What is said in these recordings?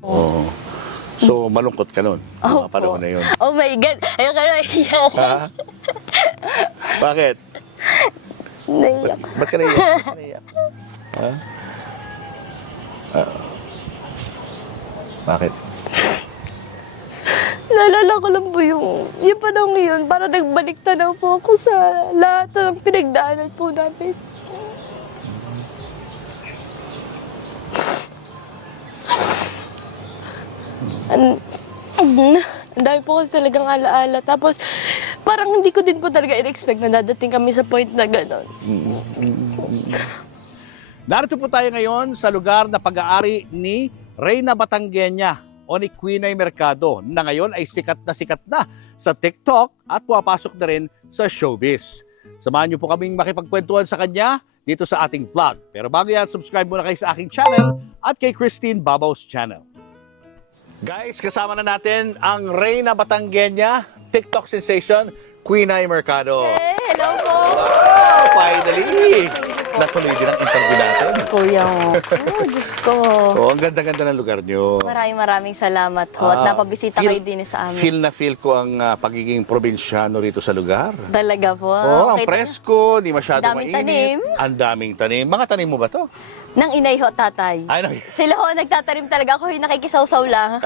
Oo. So, malungkot ka nun. Mga Opo. panahon na yun. Oh my God! Ayun ka na, iyak. Ha? Bakit? Naiyak. Ba't ka naiyak? Ba't ka naiyak? Ha? Bakit? Naalala ko lang po yung panahon yun, para nagbalik tanaw po ako sa lahat ng pinagdaanan po namin. Ang dami po kasi talagang alaala. Tapos, parang hindi ko din po talaga in-expect na dadating kami sa point na gano'n. Narito po tayo ngayon sa lugar na pag-aari ni Reyna Batangueña o ni Quinay Mercado na ngayon ay sikat na sa TikTok at pumapasok na rin sa showbiz. Samahan niyo po kaming makipagkwentuhan sa kanya dito sa ating vlog. Pero bago yan, subscribe muna kayo sa aking channel at kay Christine Babau's channel. Guys, kasama na natin ang Reyna Batangueña, TikTok sensation, Quinay Mercado. Hey, hello po! Wow, finally! Natuloy din ang interview natin. Kuya mo. Oh, Diyos ko. Oh, ang ganda-ganda ng lugar nyo. Maraming salamat ho. At napabisita kayo din sa amin. Feel na feel ko ang pagiging probinsyano rito sa lugar. Talaga po. Oh, ang Kita- presko, di masyado Daming mainit. tanim. Ang daming tanim. Mga tanim mo ba to? Nang inay ho, tatay. Ay, Sila ho, nagtatarim talaga. Ako yung nakikisawsaw lang.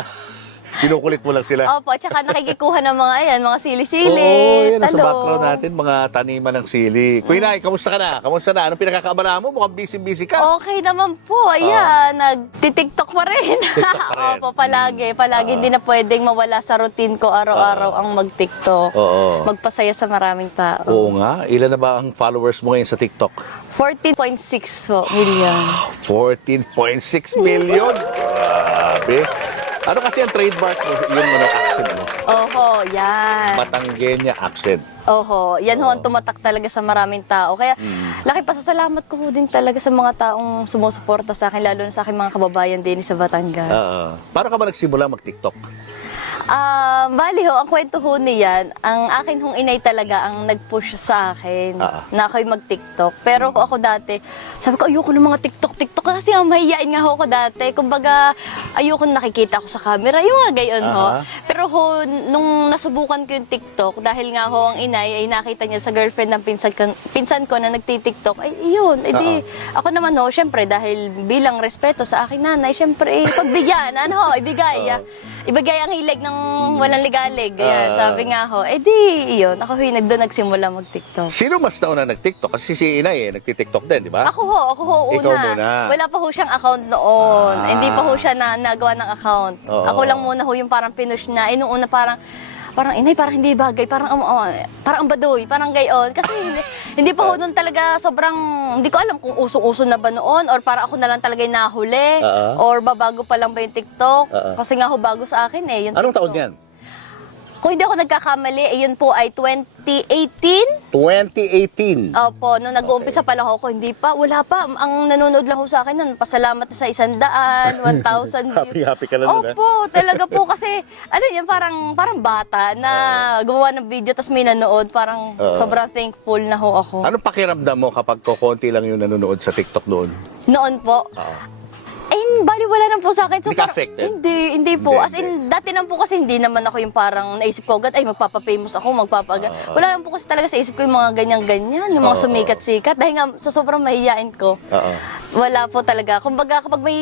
kinukulit mo lang sila. Opo, tsaka nakikikuha ng mga mga sili-sili, Oo, yan ang sa talong. background natin, mga taniman ng sili. Quinay, kamusta ka na? Kamusta na? Anong pinakakabala mo? Mukhang busy-busy ka. Okay naman po. Ayan, nagtitiktok pa rin. TikTok pa rin. Opo, palagi. Hindi na pwedeng mawala sa routine ko araw-araw ang mag-tiktok. Oo. Magpasaya sa maraming tao. Oo nga. Ilan na ba ang followers mo ngayon sa TikTok? 14.6 million. 14.6 million. Grabe. Ano kasi ang trademark mo? Yung ano, accent mo? Oho, yan. Batangueña accent. Oho, yan ho ang tumatak talaga sa maraming tao. Kaya laki pasasalamat ko ho din talaga sa mga taong sumusuporta sa akin, lalo na sa aking mga kababayan din sa Batangas. Paano ka ba nagsimula mag-TikTok? Bali ho, ang kwento ho niyan, ang akin hong inay talaga ang nag-push sa akin na ako'y mag-TikTok. Pero ako dati, sabi ko, ayoko ng mga TikTok kasi mahihiyain nga ho ako dati. Kumbaga, ayoko nakikita ko sa camera, yung mga gayon ho. Pero ho, nung nasubukan ko yung TikTok, dahil nga ho ang inay ay nakita niya sa girlfriend ng pinsan ko na nagti-TikTok, ay yun, edi ako naman ho, syempre, dahil bilang respeto sa aking nanay, syempre, pagbigyan, ibigay. Ibigay ang hilig ng walang ligalig. Ayan, sabi nga ho, edi yun, ako yung doon nagsimula mag-TikTok. Sino mas nauna nag-TikTok? Kasi si Inay nagti-TikTok din, di ba? Ako ho, una. Ikaw muna. Wala pa ho siyang account noon. Hindi pa ho siya nagawa ng account. Oo. Ako lang muna ho yung parang pinush na. Nung una parang inay, parang hindi bagay, parang ang baduy, parang gayon. Kasi hindi pa ho noon talaga sobrang, hindi ko alam kung usong-uso na ba noon or para ako na lang talaga yung nahuli or babago pa lang ba yung TikTok. Kasi nga ho bago sa akin yung Anong TikTok. taon yan? Kung hindi ako nagkakamali, yun po ay 2018. 2018. Opo, nung nag-uumpisa pa lang ako, hindi pa, wala pa. Ang nanonood lang ho sa akin nun, pasalamat na sa 100, 1,000 views. Happy ka na nun, Opo, talaga po kasi, ano yun, parang bata na gumawa ng video tapos may nanood, parang sobrang thankful na ho ako. Anong pakiramdam mo kapag kukunti lang yung nanonood sa TikTok noon? Noon po, bali wala naman po sa akin. Hindi ka affected? Hindi po. Hindi, As in, dati naman po kasi hindi naman ako yung parang naisip ko agad, ay magpapa-famous ako, wala naman po kasi talaga sa isip ko yung mga ganyan-ganyan, yung mga sumikat-sikat. Dahil nga sa sobrang mahihiyain ko, wala po talaga. Kumbaga kapag may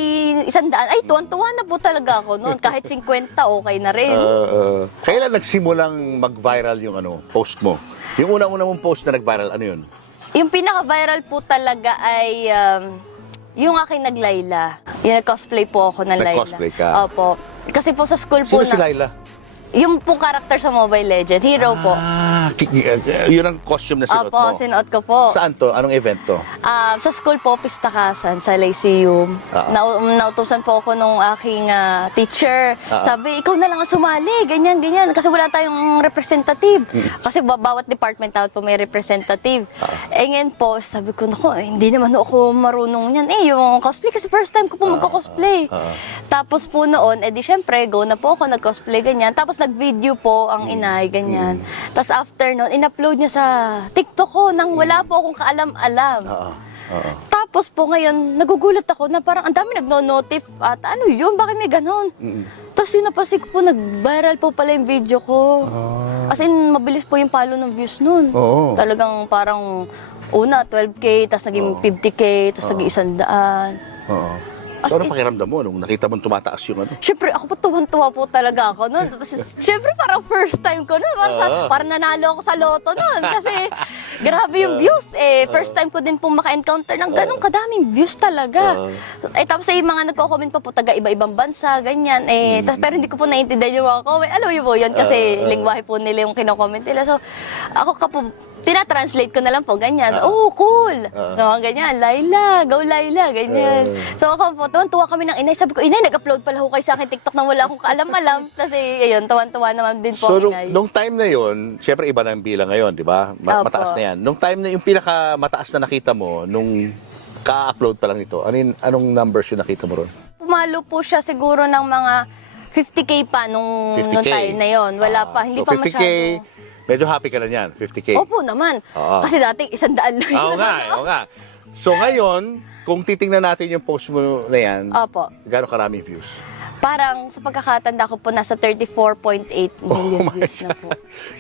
100, ay tuwan-tuwa na po talaga ako noon. Kahit 50, okay na rin. Kailan nagsimulang mag-viral yung post mo? Yung unang-una mong post na nag-viral, ano yun? Yung pinaka-viral po talaga ay yung aking naglayla. Yung nag-cosplay po ako ng Layla. Nag-cosplay ka? Opo. Kasi po sa school po Sino si Laila? Yung pong karakter sa Mobile Legend, hero po. Yun ang costume na sinuot Opo, mo? sinuot ko po. Saan to? Anong event to? Sa school po, Pistakasan, sa Lyceum. Nautusan po ako nung aking teacher. Sabi, ikaw na lang ang sumali, ganyan. Kasi wala tayong representative. Kasi bawat department dapat po may representative. Ngayon po, sabi ko, naku, hindi naman ako marunong yan. Yung cosplay, kasi first time ko po magko-cosplay. Tapos po noon, edi syempre, go na po ako, nag-cosplay, ganyan. Tapos nag-video po ang inay, ganyan. Tapos after noon, in-upload niya sa TikTok ko nang wala po akong kaalam-alam. Oo. Tapos po ngayon, nagugulat ako na parang ang dami nagno-notif at ano yun, bakit may ganon? Tapos yun napasik po, nag-viral po pala yung video ko. As in, mabilis po yung follow ng views nun. Oo. Talagang parang una 12K, tapos naging 50K, tapos naging 100. Oo. As So, anong in- pakiramdam mo nung nakita mo tumataas yung ano? Siyempre, ako po tuwan-tuwa po talaga ako nun. Tapos, siyempre, parang first time ko nun. Parang nanalo ako sa loto nun. Kasi, grabe yung views eh. First time ko din pong maka-encounter ng ganong kadaming views talaga. Tapos yung mga nagko-comment pa po, taga iba-ibang bansa, ganyan. Pero hindi ko po naiintindihan yung mga comment. Alam mo po yun, kasi lingwahe po nila yung kino-comment nila. So, ako tinatranslate ko na lang po, ganyan. Oh, cool! So, ganyan, Laila, go Laila, ganyan. So, ako po, tuwan-tuwa kami ng inay. Sabi ko, inay, nag-upload pala ho kayo sa akin TikTok nang wala akong kaalam-alam. Kasi, ayun, tuwan-tuwa naman din po So, ang inay. nung time na yon, syempre iba na ang bilang ngayon, di ba? Opo. Mataas na yan. Nung time na yung pinakamataas na nakita mo, nung ka-upload pa lang nito, anong numbers yung nakita mo ron? Pumalo po siya siguro ng mga 50K pa nung 50K. time na yon. Wala pa, hindi so pa 50K, masyado. medyo happy ka na yan, 50K. Opo naman. Oo. Kasi dati 100 lang yun. Oo nga, oo nga. So ngayon, kung titingnan natin yung post mo na yan, Opo. gano'ng karaming views? Parang sa pagkakatanda ko po, nasa 34.8 million views na po.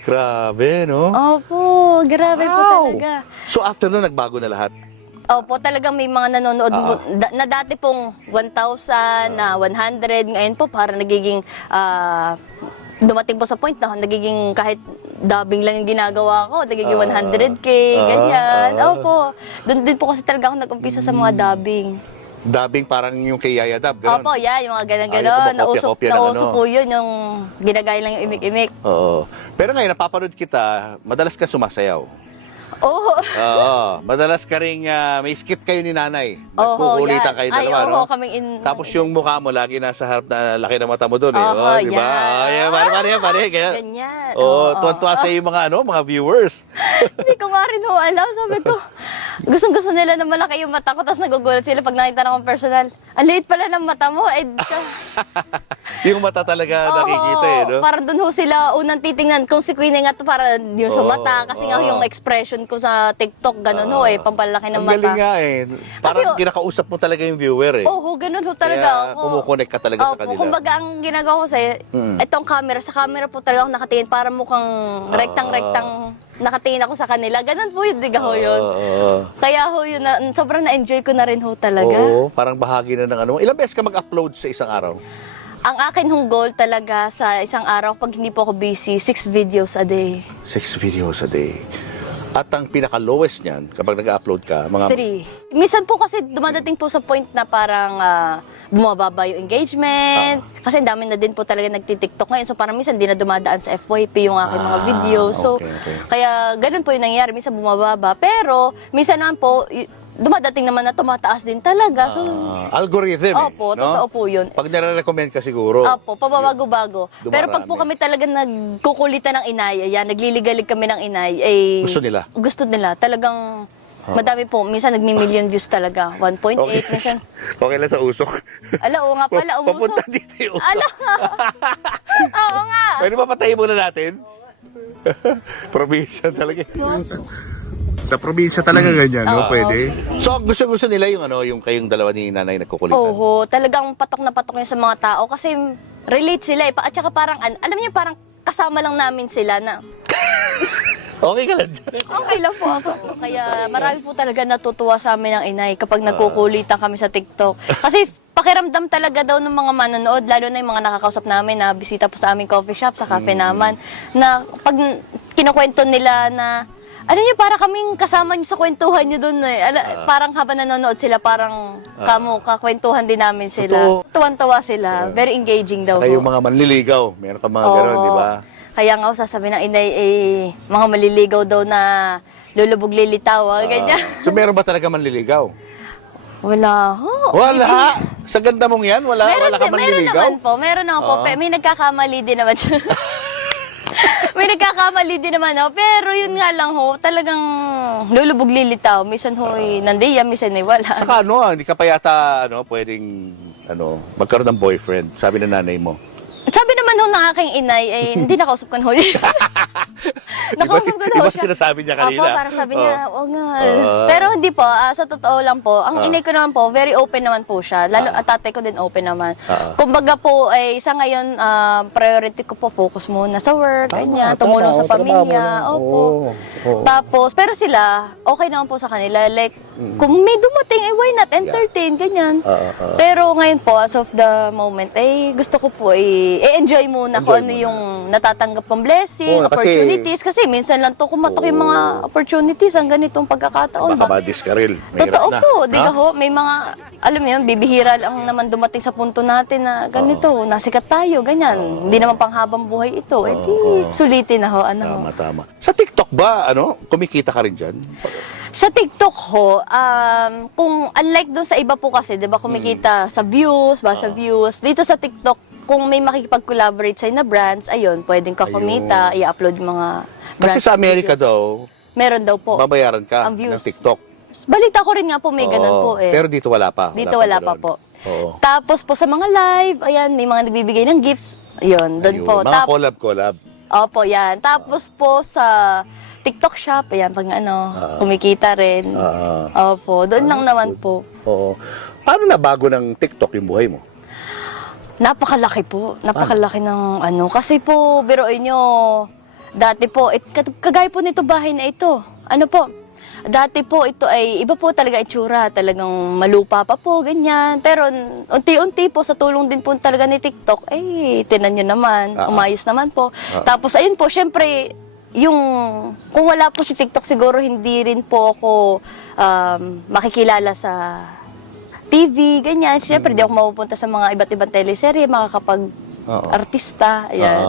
Grabe, no? Opo, grabe po talaga. So after nun, nagbago na lahat? Opo, talagang may mga nanonood na dati pong 1,000, na 100, ngayon po parang nagiging, dumating po sa point na nagiging kahit dubbing lang yung ginagawa ko, nagiging 100K, ganyan. Opo, doon din po kasi talaga ako nag-umpisa sa mga dubbing. Dubbing parang yung kay Yaya Dab, gano'n? Opo, yeah, yung mga Ayaw ganon-ganon. ko makopya-kopya ng Nauso ano. po yun, yung ginagaya lang yung imik-imik. Oo. Pero ngayon, napapanood kita, madalas ka sumasayaw. Oo. Oo. Madalas ka ring may skit kayo ni nanay. Oho, Nagkukulitan yan. kayo Ay, dalawa, oho, no? kaming Tapos yung mukha mo lagi nasa harap na laki ng mata mo doon, eh. Oho, di ba? yan. Oh, yeah, pare, ganyan. Ganyan. Oo, tuwan-tuwa sa yung mga mga viewers. Hindi ko nga rin ho alam. Sabi ko, gustong-gusto nila na malaki yung mata ko, tapos nagugulat sila pag nakita na akong personal. Ang liit pala ng mata mo. Yung mata talaga nakikita, eh, no? Para dun ho sila unang titingnan kung si Queen ay nga to para yun sa mata. Kasi nga yung expression ko sa TikTok, ganun ho eh, pampalaki ng Ang mata. galing nga, eh. Parang Kasi, kinakausap mo talaga yung viewer, eh. Oo, ganun ho talaga Kaya ako. kumukonek ka talaga sa kanila. Kumbaga, ang ginagawa ko sa'yo, itong camera, sa camera po talaga ako nakatingin para mukhang rektang-rektang nakatingin ako sa kanila. Ganun po yun, diga ho yun. Kaya ho yun, sobrang na-enjoy ko na rin ho talaga. Oo, parang bahagi na ng ano. Ilang beses ka mag-upload sa isang araw? Ang akin hong goal talaga sa isang araw, pag hindi po ako busy, 6 videos a day. 6 videos a day. At ang pinaka-lowest niyan, kapag nag-upload ka, mga 3. Minsan po kasi dumadating po sa point na parang bumababa yung engagement. Kasi ang dami na din po talaga nagtitiktok ngayon. So parang minsan di na dumadaan sa FYP yung aking mga videos. So okay. kaya ganun po yung nangyayari. Minsan bumababa. Pero minsan naman po, dumadating naman na tumataas din talaga. So, algorithm, opo, eh, no? totoo po yun. Pag nare-recommend ka siguro. Opo, pababago-bago. Pero pag po Dumarami. kami talaga nagkukulitan ng inay, ayan, nagliligalig kami ng inay, Gusto nila? Gusto nila. Talagang madami po. Minsan nagmi-million views talaga. 1.8, minsan. Okay lang sa usok. Ala, oo nga pala, umusok. Papunta dito yung usok. Ala, oo nga. Pwede ba patayin muna natin? Probinsya talaga. Sa probinsya talaga ganyan, no? Pwede. So, gusto nila yung yung kayong dalawa ni nanay nagkukulitan. Oo, talagang patok na patok yun sa mga tao kasi relate sila eh. At saka parang, alam niyo, parang kasama lang namin sila na Okay ka lang dyan. okay lang po ako. Kaya marami po talaga natutuwa sa amin ng inay kapag nagkukulitan kami sa TikTok. Kasi pakiramdam talaga daw ng mga manonood, lalo na yung mga nakakausap namin na bisita po sa aming coffee shop, sa cafe naman, na pag kinukwento nila na ano niyo, para kaming kasama niyo sa kwentuhan niyo doon eh. Parang habang nanonood sila, parang kakwentuhan din namin sila. Totoo. Tuwan-tuwa sila. Very engaging daw Saka yung po. mga manliligaw. Meron ka mga Oo. gano'n, di ba? Kaya nga sasabi ng inay, mga maliligaw daw na lulubog lilitaw, ganyan. So, meron ba talaga manliligaw? Wala ho. Wala! Sa ganda mong yan, wala ka Meron manliligaw? naman po. May nagkakamali din naman. May nagkakamali din naman, pero yun nga lang ho, talagang lulubog lilitaw. Minsan ho, nandiyan, minsan ay wala. Saka hindi ka pa yata pwedeng magkaroon ng boyfriend, sabi ng nanay mo. Sabi naman ho ng aking inay, eh, hindi nakausap ko na huli. Nakausap ko na Iba huli siya. sinasabi niya kanina. Opo, para sabi niya, oo nga. Oo. Pero hindi po, sa totoo lang po, ang inay ko naman po, very open naman po siya. Lalo at tatay ko din open naman. Kumbaga po, ay sa ngayon, priority ko po, focus muna sa work, ganyan, tumulong sa pamilya. Opo. Tapos, pero sila, okay naman po sa kanila. Like, kung may dumating, eh, why not entertain, ganyan. Pero ngayon po, as of the moment, eh, gusto ko po, i-enjoy muna kung ano yung natatanggap kong blessing, Oo, opportunities. Kasi minsan lang to kumatok yung mga opportunities ang ganitong pagkakataon. Baka ma-discarril. Totoo po, di ka ho, may mga, alam mo yun, bibihira lang naman dumating sa punto natin na ganito, nasikat tayo, ganyan. Hindi naman panghabang buhay ito. Eh, di, sulitin na ho, ano ho. Tama. Sa TikTok ba, kumikita ka rin dyan? Sa TikTok ho, kung unlike doon sa iba po kasi, 'di ba, kumikita sa views, sa views. Dito sa TikTok, kung may makikipag-collaborate sa na brands, ayun, pwedeng ka kumita, i-upload yung mga brands. Kasi sa Amerika daw, meron daw po. babayaran ka Ang views. ng TikTok. Balita ko rin nga po may ganun po eh. Pero dito wala pa. Dito wala pa ganun. po. Oo. Tapos po sa mga live, ayan, may mga nagbibigay ng gifts. Ayun, doon Ayun. po. Mga collab. Opo, yan. Tapos po sa TikTok shop, ayan, pag kumikita rin. Opo, doon lang naman po. Oo. Paano nabago ng TikTok yung buhay mo? Napakalaki po. Napakalaki ng ano. Kasi po, biruin nyo, dati po, kagaya po nito bahay na ito. Ano po, dati po ito ay iba po talaga itsura. Talagang malupa pa po, ganyan. Pero unti-unti po, sa tulong din po talaga ni TikTok, tinan nyo naman, umayos naman po. Tapos ayun po, syempre, kung wala po si TikTok, siguro hindi rin po ako makikilala sa TV, ganyan. Siyempre, di ako mapupunta sa mga iba't ibang teleserye, makakapag-artista, ayan.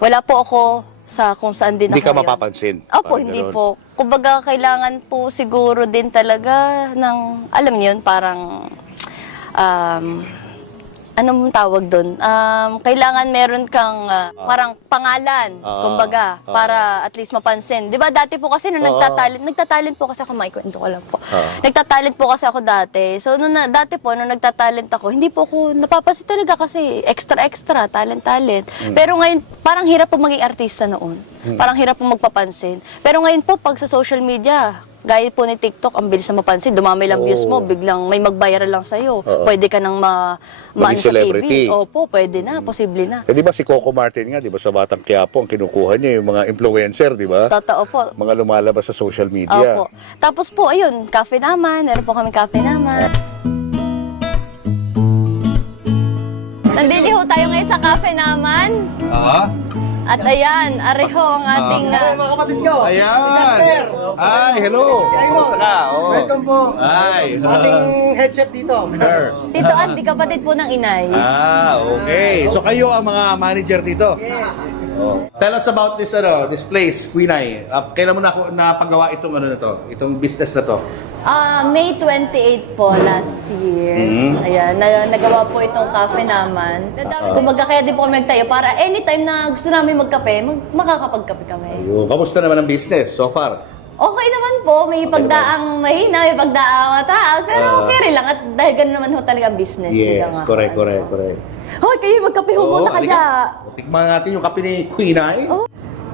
Wala po ako sa kung saan din Hindi ako ka ngayon. mapapansin. Opo, Parang hindi ganun. po. Kumbaga, kailangan po siguro din talaga ng, alam niyo yun, parang, anong tawag doon? Kailangan meron kang parang pangalan, kumbaga, para at least mapansin. 'Di ba dati po kasi nung nagtatalent po kasi ako, maikwento ko lang po. Nagtatalent po kasi ako dati. So dati po nung nagtatalent ako, hindi po ako napapansin talaga kasi extra talent. Pero ngayon parang hirap po maging artista noon. Parang hirap po magpapansin. Pero ngayon po pag sa social media, gaya po ni TikTok, ang bilis na mapansin. Dumami lang views mo, biglang may magbayar lang sa'yo. Pwede ka nang maano sa celebrity. TV. Opo, pwede na, posible na. Eh, di ba si Coco Martin nga, di ba sa Batang Quiapo, ang kinukuha niya yung mga influencer, di ba? Totoo po. Mga lumalabas sa social media. Opo. Tapos po, ayun, cafe naman. Meron po kami cafe naman. Nandito ho tayo ngayon sa cafe naman. At ayan, areho ang ating... Mga kapatid ko. Ayan. Si Jasper. Ay, hello. Kamusta ka? Welcome po. Ay. Ating head chef dito. Sir. Tito Andy, kapatid po ng inay. Okay. So kayo ang mga manager dito? Yes. Tell us about this place, Queen Ay. Kailan mo napagawa itong itong business na to? May 28 po last year. Ayan, nagawa po itong cafe naman. Kumbaga kaya din po kami nagtayo para anytime na gusto namin magkape, makakapagkape kami. Ayun. Kamusta naman ang business so far? Okay naman po, may pagdaang mahina, may pagdaang mataas, pero okay rin lang at dahil ganun naman ho talaga ang business. Yes, Nga. correct. Hoy, kayo magkape ho muna kaya. Tikman natin yung kape ni Queen Ay.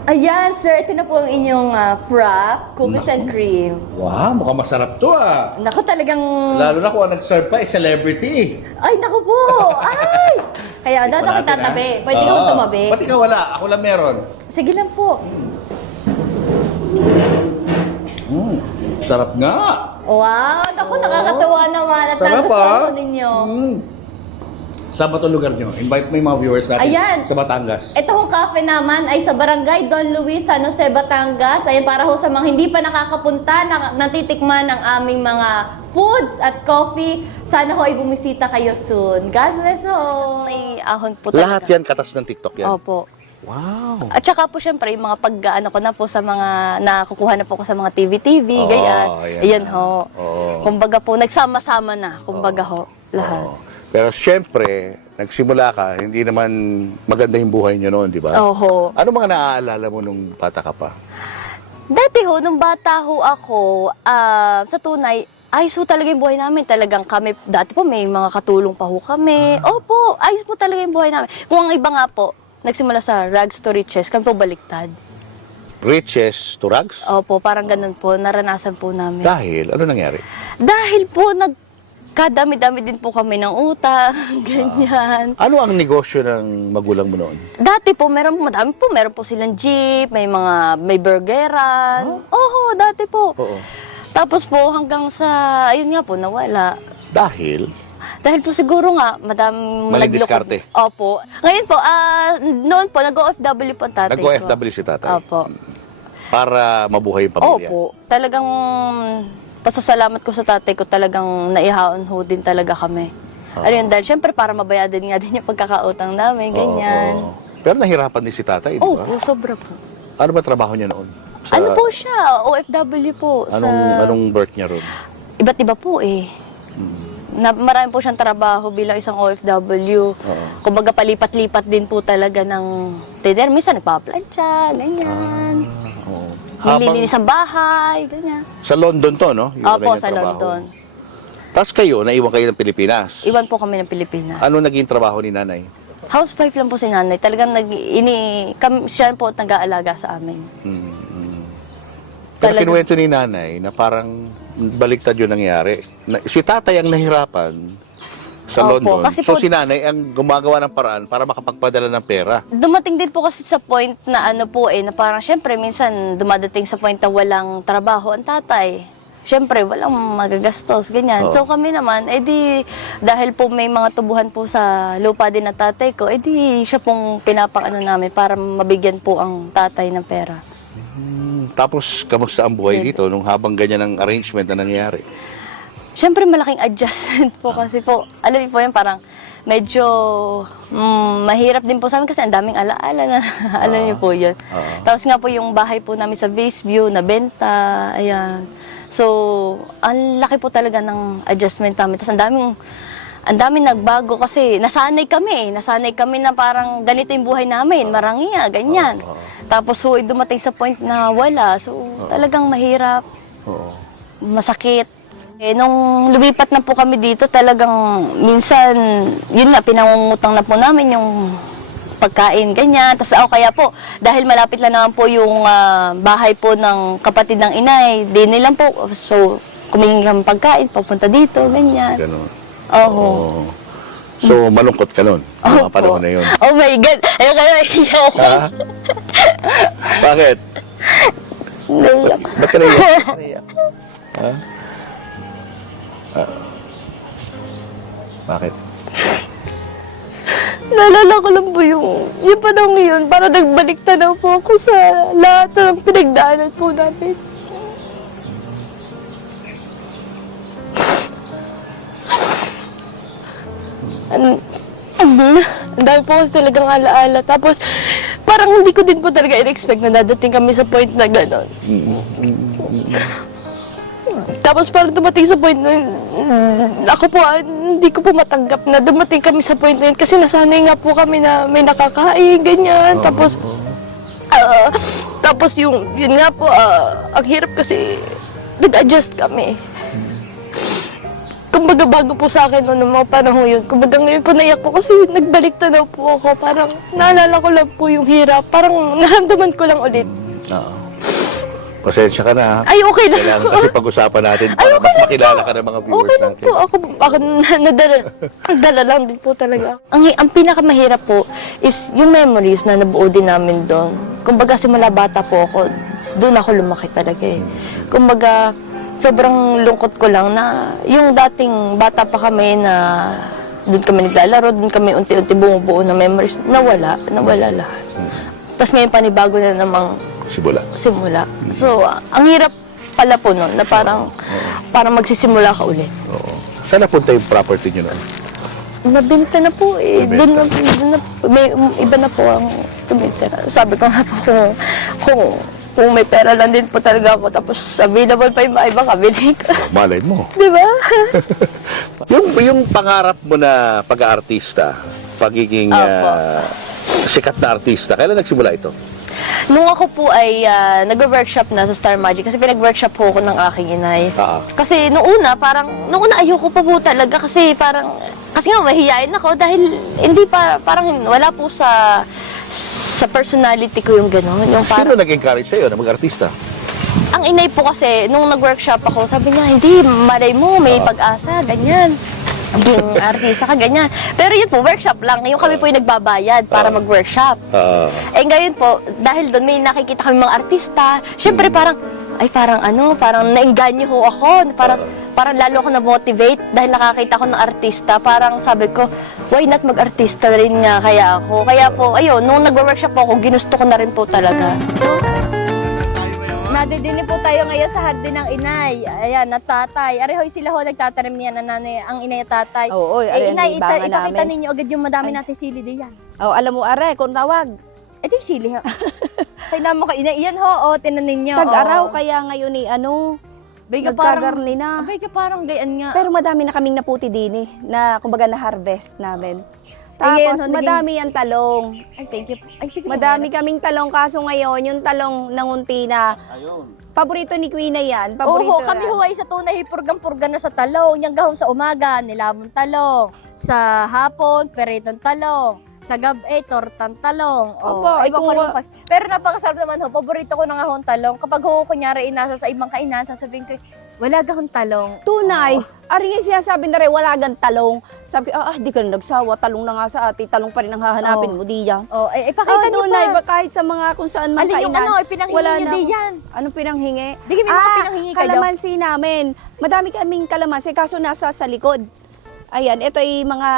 Ayan, sir, ito na po ang inyong frap, cookies and cream. Wow, mukhang masarap to Naku, talagang... Lalo na kung ang nag-serve pa, celebrity. Ay, naku po! Ay! Kaya dapat ako tatabi. Pwede ka tumabi. Pati ka wala, ako lang meron. Sige lang po. Sarap nga. Wow! Naku, nakakatawa naman at Sarap nagustuhan ko ninyo. Saan ba itong lugar nyo? Invite mo yung mga viewers natin Ayan. sa Batangas. Ito hong cafe naman ay sa Barangay Don Luis, San Jose, Batangas. Ayan, para ho sa mga hindi pa nakakapunta, natitikman ang aming mga foods at coffee. Sana ho ay bumisita kayo soon. God bless ho! May ahon po talaga. Lahat yan katas ng TikTok yan. Opo. Wow. At saka po syempre, yung mga pag-ano ko na po sa mga, nakukuha na po ko sa mga TV, ganyan. Ayan ho. Kumbaga po, nagsama-sama na. Kumbaga ho, lahat. Pero syempre, nagsimula ka, hindi naman maganda yung buhay nyo noon, di ba? Oho. Ano mga naaalala mo nung bata ka pa? Dati ho, nung bata ho ako, sa tunay, ayos po talaga yung buhay namin. Talagang kami, dati po may mga katulong pa ho kami. Opo, ayos po talaga yung buhay namin. Kung ang iba nga po, nagsimula sa rags to riches, kami po baliktad. Riches to rags? Opo, parang ganun po, naranasan po namin. Dahil, ano nangyari? Dahil po, nagkadami-dami din po kami ng utang, ganyan. Ano ang negosyo ng magulang mo noon? Dati po, madami po, meron po silang jeep, may burgeran. Oo, dati po. Oo. Tapos po, hanggang sa, ayun nga po, nawala. Dahil? Dahil po siguro nga, madam... Maling nagloko- diskarte. Opo. Ngayon po, noon po, nag-OFW po ang tatay ko. Nag-OFW si tatay? Opo. Para mabuhay yung pamilya? Opo. Talagang pasasalamat ko sa tatay ko, talagang naihaon ho din talaga kami. Ano yun, dahil syempre para mabayadan nga din yung pagkakautang namin, ganyan. Oo. Pero nahirapan din si tatay, di ba? Opo, sobra po. Ano ba trabaho niya noon? Ano po siya? OFW po. Anong work niya ron? Iba't iba po eh. Marami po siyang trabaho bilang isang OFW. Kumbaga palipat-lipat din po talaga ng teder. Minsan nagpa-plancha, ganyan. Nililinis ang bahay, ganyan. Sa London to, no? Yung Opo, kanyang sa trabaho. London. Tapos kayo, naiwan kayo ng Pilipinas. Iwan po kami ng Pilipinas. Ano naging trabaho ni nanay? Housewife lang po si nanay. Talagang siya po at nag-aalaga sa amin. Pero Talagang- kinuwento ni nanay na parang baliktad yun nangyari. Si tatay ang nahirapan sa Opo, London. kasi So po- si nanay ang gumagawa ng paraan para makapagpadala ng pera. Dumating din po kasi sa point na ano po na parang syempre minsan dumadating sa point na walang trabaho ang tatay. Syempre, walang magagastos, ganyan. Oo. So kami naman, dahil po may mga tubuhan po sa lupa din ng tatay ko, siya pong pinapang namin para mabigyan po ang tatay ng pera. Tapos, kamusta ang buhay dito nung habang ganyan ang arrangement na nangyari? Syempre, malaking adjustment po kasi po, alam niyo po yun, parang medyo mahirap din po sa amin kasi ang daming alaala na alam niyo po yun. Tapos nga po yung bahay po namin sa Vaceview, nabenta, ayan. So, ang laki po talaga ng adjustment namin. Tapos ang daming nagbago kasi nasanay kami na parang ganito yung buhay namin, marangiya, ganyan. Tapos so, dumating sa point na wala. So, talagang mahirap, masakit. Nung lumipat na po kami dito, talagang minsan, yun nga, pinangungutang na po namin yung pagkain, ganyan. Tapos kaya po, dahil malapit lang naman po yung bahay po ng kapatid ng inay, di nilang po, so, kumihingi kami pagkain, papunta dito, ganyan. Ganun. Oo. So, malungkot ka nun, mga Opo. panahon na yun. Oh my God! Ayun ka na, iyak. Ha? Bakit? Naiyak. Ba't ka naiyak? Ha? Bakit? Naalala ko lang po yung panahon ngayon, para nagbalik tanaw po ako sa lahat ng pinagdaanan po namin. Ang dami po kasi talagang alaala. Tapos, parang hindi ko din po talaga in-expect na dadating kami sa point na gano'n. Tapos parang dumating sa point na yun, ako po, hindi ko po matanggap na dumating kami sa point na yun kasi nasanay nga po kami na may nakakain, ganyan. Tapos yun nga po, ang hirap kasi nag-adjust kami. Kumbaga bago po sa akin noong mga panahon yun, kumbaga ngayon po naiyak ko kasi nagbalik tanaw po ako. Parang naalala ko lang po yung hirap, parang naramdaman ko lang ulit. Oo. Pasensya ka na, ha? Ay, okay lang. Kailangan kasi pag-usapan natin para mas makilala ka ng mga viewers Okay lang natin. po. Ako nadala lang din po talaga. Ang pinakamahirap po is yung memories na nabuo din namin doon. Kumbaga simula bata po ako, doon ako lumaki talaga eh. Kumbaga, sobrang lungkot ko lang na yung dating bata pa kami na doon kami naglalaro, doon kami unti-unti bumubuo ng memories, nawala lahat. Tapos ngayon panibago na namang simula. So, ang hirap pala po nun, na parang magsisimula ka ulit. Oo. Saan napunta yung property nyo noon? Nabenta na po eh. Nabenta. Doon na, may iba na po ang tumitira. Sabi ko nga po kung may pera lang din po talaga ako, tapos available pa yung mga ibang kabili ko. Malay mo. Di ba? yung pangarap mo na pag-aartista, pagiging Opo. sikat na artista, kailan nagsimula ito? Nung ako po ay nag-workshop na sa Star Magic, kasi pinag-workshop po ako ng aking inay. Kasi nung una ayoko pa po talaga kasi nga mahihayin ako dahil hindi parang wala po sa sa personality ko yung gano'n. Yung Sino parang, nag-encourage sa'yo na mag-artista? ang inay po kasi, nung nag-workshop ako, sabi niya, hindi, malay mo, may pag-asa, ganyan. Maging artista ka, ganyan. Pero yun po, workshop lang. Yung kami po yung nagbabayad para mag-workshop. Eh ngayon po, dahil doon may nakikita kami mga artista, syempre parang, parang naengganyo ho ako. Parang lalo ako na-motivate dahil nakakita ko ng artista. Parang sabi ko, why not mag-artista rin nga kaya ako. Kaya po, ayun, nung nag-workshop po ako, ginusto ko na rin po talaga. Nadidini po tayo ngayon sa hardin ng inay. Ayan, na tatay. Arehoy sila ho, nagtatanim niya na nanay, ang inay at tatay. Oo, Eh, inay, libangan ipakita namin. ninyo agad yung madami natin sili diyan. Oh, alam mo, are, kung tawag. Eh, di sili ho. Kailangan mo ka inay. Yan ho, tinan ninyo. Tag-araw, oh. kaya ngayon Biga nagkagarni na. Abay ka parang gayan nga. Pero madami na kaming naputi din na kumbaga na-harvest namin. ngayon, Tapos, naging- madami ang talong. Ay, thank you. Ay, sige. Madami kaming talong, kaso ngayon, yung talong nangunti na, paborito ni Queen na yan. Paborito Oho, kami yan. huway sa tunay, purgang-purga na sa talong. Yang gahon sa umaga, nilamon talong. Sa hapon, peritong talong. Sa gabi, tortang talong. Opo, ay iba ko kung rin wa- pa- Pero napakasarap naman ho. Paborito ko ng gahon talong. Kapag ho, kunyari, inasa sa ibang kainan, sasabihin ko, wala gahon talong. Tunay. Ari nga sinasabi na rin, wala gan talong. Sabi, di ka na nagsawa, talong na nga sa ati, talong pa rin ang hahanapin mo, di yan. Oh, ipakita niyo tunay, pa. kahit sa mga kung saan man Alin yung kainan. ano, ipinanghingi wala nyo na di ako. yan. Anong pinanghingi? Di kami mga pinanghingi kayo. Kalamansi namin. Madami kaming kalamansi, kaso nasa sa likod. Ayan, ito ay mga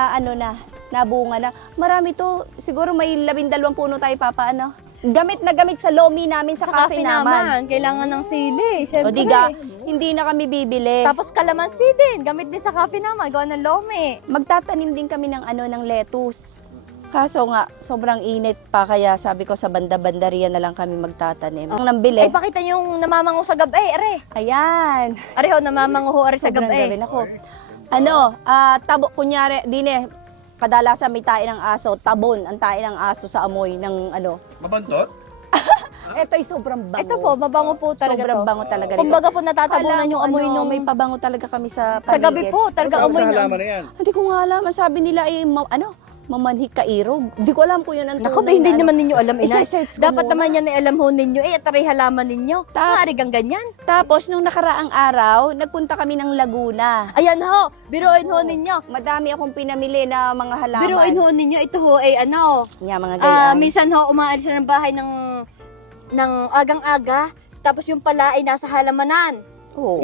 nabunga na. Marami to, siguro may 12 puno tayo papaano. Gamit na gamit sa lomi namin sa, cafe naman. Kailangan ng sili, O syempre. diga, hindi na kami bibili. Tapos kalamansi din, gamit din sa cafe naman, gawa ng lomi. Magtatanim din kami ng lettuce. Kaso nga, sobrang init pa, kaya sabi ko sa banda-bandaria na lang kami magtatanim. Ang nambili, Ay, pakita yung namamango sa gabi, are. ayan. Are ho, namamango ho, are sa Sobrang gabi. gawin ako. Tabo, kunyari, kadalasan may tae ng aso, tabon ang tae ng aso sa amoy ng Mabandot? Ito ay sobrang bango. Ito po, mabango po talaga Sobrang to. bango talaga nito. Kumbaga po natatabunan Kala yung mo, amoy nung... may pabango talaga kami sa Sa gabi paligid. po, talaga amoy nung... na yan? Hindi ko nga alam. Ang sabi nila ay, mamanhik ka irog. Hindi ko alam kung yun ang Naku, tunay hindi na naman ninyo alam, inay. Isa-search ko Dapat muna. naman yan ay alam ho ninyo. Taray halaman ninyo. Maaari gang ganyan. Tapos, nung nakaraang araw, nagpunta kami ng Laguna. Ayan ho, biruin ho ninyo. Madami akong pinamili na mga halaman. Biruin ho ninyo, ito ho ay Mga gayaan. minsan ho, umaalis na ng bahay ng agang-aga. Tapos yung pala ay nasa halamanan. Oo.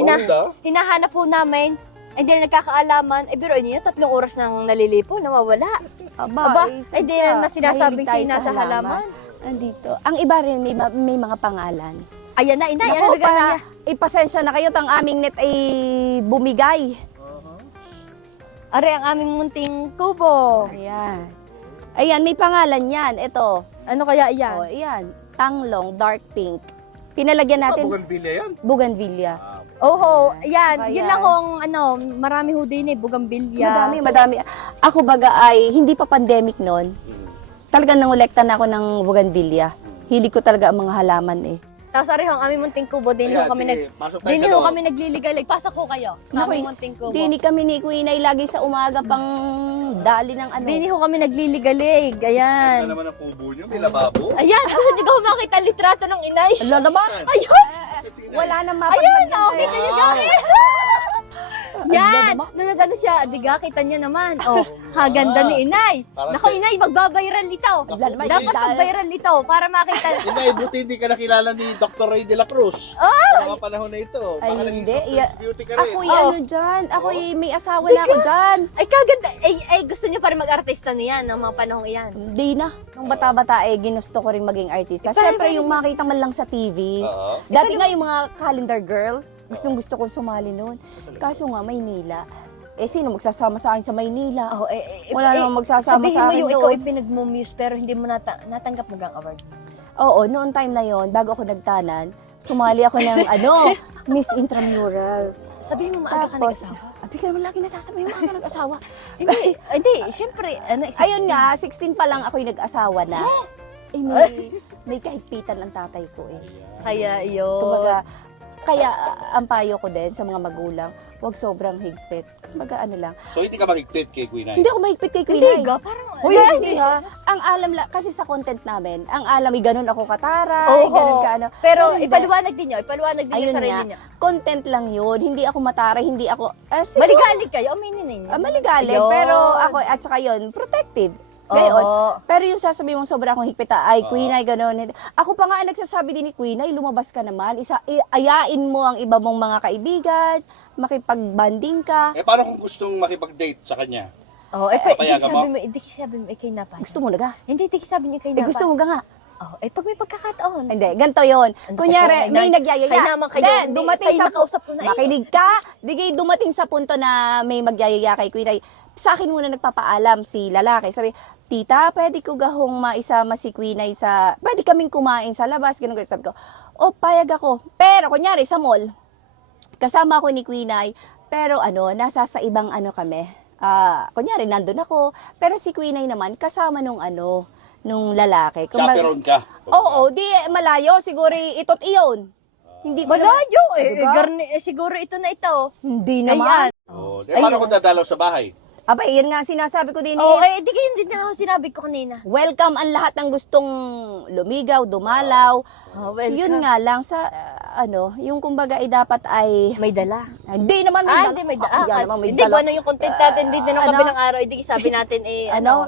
Hinahanap po namin, hindi na nagkakaalaman, biruin niyo, 3 oras nang nalilipo, nawawala. Aba, hindi na sinasabing mahilig tayo sina sa halaman. Andito. Ang iba rin, may mga pangalan. Ayan na, inay, Naku, na. ipasensya na kayo, ang aming net ay bumigay. Are, ang aming munting kubo. Ayan. Ayan, may pangalan yan. Ito. Ano kaya yan? Oh, ayan. Tanglong, dark pink. Pinalagyan natin, Bougainvillea yan? bougainvillea. Oho, yan. Ayan. Yun lang kong, marami ho din bugambilya. Madami. Ako baga ay, hindi pa pandemic noon. Talagang nangolekta na ako ng bougainvillea. Hilig ko talaga ang mga halaman eh. Tapos are ho, ang aming munting kubo, din ho kami nagliligalig. Pasok ho kayo sa Naku, aming munting kubo. Dini kami ni Queen ay lagi sa umaga pang dali ng Din ho kami nagliligalig. Ayan. naman ang kubo nyo, may lababo. Ayan, hindi ko makita litrato ng inay. Ala naman! Ayun! Wala nang Ayun, mapaglagyan okay, sa'yo. kita niyo. Yan! naman. Nung nagano siya, diga, kita niya naman. Oh, kaganda ni inay. Parang Nako inay, magbabiral ito. Ala naman, Dapat dahil- mag-viral ito para makita. Inay, buti hindi ka nakilala ni Dr. Ray de la Cruz. Sa mga panahon na ito. Ay, Baka naging hindi. Success Beauty ka rin. Ako Oh. dyan. Ako may asawa na ako dyan. Ay, kaganda. Ay, gusto niyo pa rin mag-artista niyan ng mga panahong iyan. Hindi na. Nung bata-bata ginusto ko rin maging artista. Siyempre, yung makita man lang sa TV. Oo. Dati nga yung mga calendar girl, gustong gusto kong sumali noon. Kaso nga, Maynila. Sino magsasama sa akin sa Maynila? Oh, Wala namang magsasama sabihin sa mo akin yung ikaw doon. ay pinagmumuse pero hindi mo natanggap mo gang award. Oo, noon time na yon bago ako nagtanan, sumali ako ng Miss Intramural. Sabihin mo maaga ka Tapos, nag-asawa. abi ka naman lagi nasasabi yung mga nag-asawa. Hindi, syempre, Ayun nga, 16 pa lang ako'y nag-asawa na. May kahigpitan ang tatay ko eh. Kaya yun. Kumbaga, kaya ang payo ko din sa mga magulang, huwag sobrang higpit. Kumbaga ano lang. So hindi ka mahigpit kay Queen Ay? Hindi ako mahigpit kay Queen Hindi Ay. ga, parang, Uy, hindi ha. ang alam lang, kasi sa content namin, ang alam, ganun ako kataray, ganun ka ano. Pero hindi. ipaliwanag din nyo Ayun yung sarili nga, nyo. content lang yun. Hindi ako mataray, hindi ako, Maligalig kayo, aminin ninyo. maligalig, Ayun. pero ako, at saka yun, protective. Gayon. Oo. Pero yung sasabi mong sobra akong higpit, ay, Queen ay gano'n. Ako pa nga ang nagsasabi din ni Queen ay, lumabas ka naman. Ayain mo ang iba mong mga kaibigan, makipag-banding ka. paano kung gustong makipag-date sa kanya? Oh, papayagan mo? hindi sabi mo ikay napay. Gusto mo na ga? Hindi sabi niyo ikay Eh, napay. gusto mo ga nga? Oh, pag may pagkakataon. Hindi, ganito yun. Kunyari, may nagyayaya. Kaya naman kayo, Hindi, dumating kayo sa nakausap ko na eh. makinig ka. Dumating sa punto na may magyayaya kay Queen ay, sa akin muna nagpapaalam si lalaki. Sabi, tita, pwede ko gahong maisama si Queen ay pwede kaming kumain sa labas. Ganun. Sabi ko, payag ako. Pero, kunyari, sa mall, kasama ako ni Queen ay, pero nasa sa ibang kami. Kunyari, nandun ako. Pero si Queen ay naman, kasama nung lalaki. Chaperon ka. Oo, di malayo. Siguro itot iyon. Hindi ko Malayo Diba? siguro ito na ito. Hindi naman. Paano kung dadalaw sa bahay? Abay, yun nga sinasabi ko din. Okay, di kayo din na sinabi ko kanina. Welcome ang lahat ng gustong lumigaw, dumalaw. Oh, welcome. Yun nga lang sa yung kumbaga ay dapat ay May dala. hindi naman may Hindi may dala. Yan naman may Hindi, dala. kung ano yung content natin, hindi na nung ano? kabilang araw, hindi sabi natin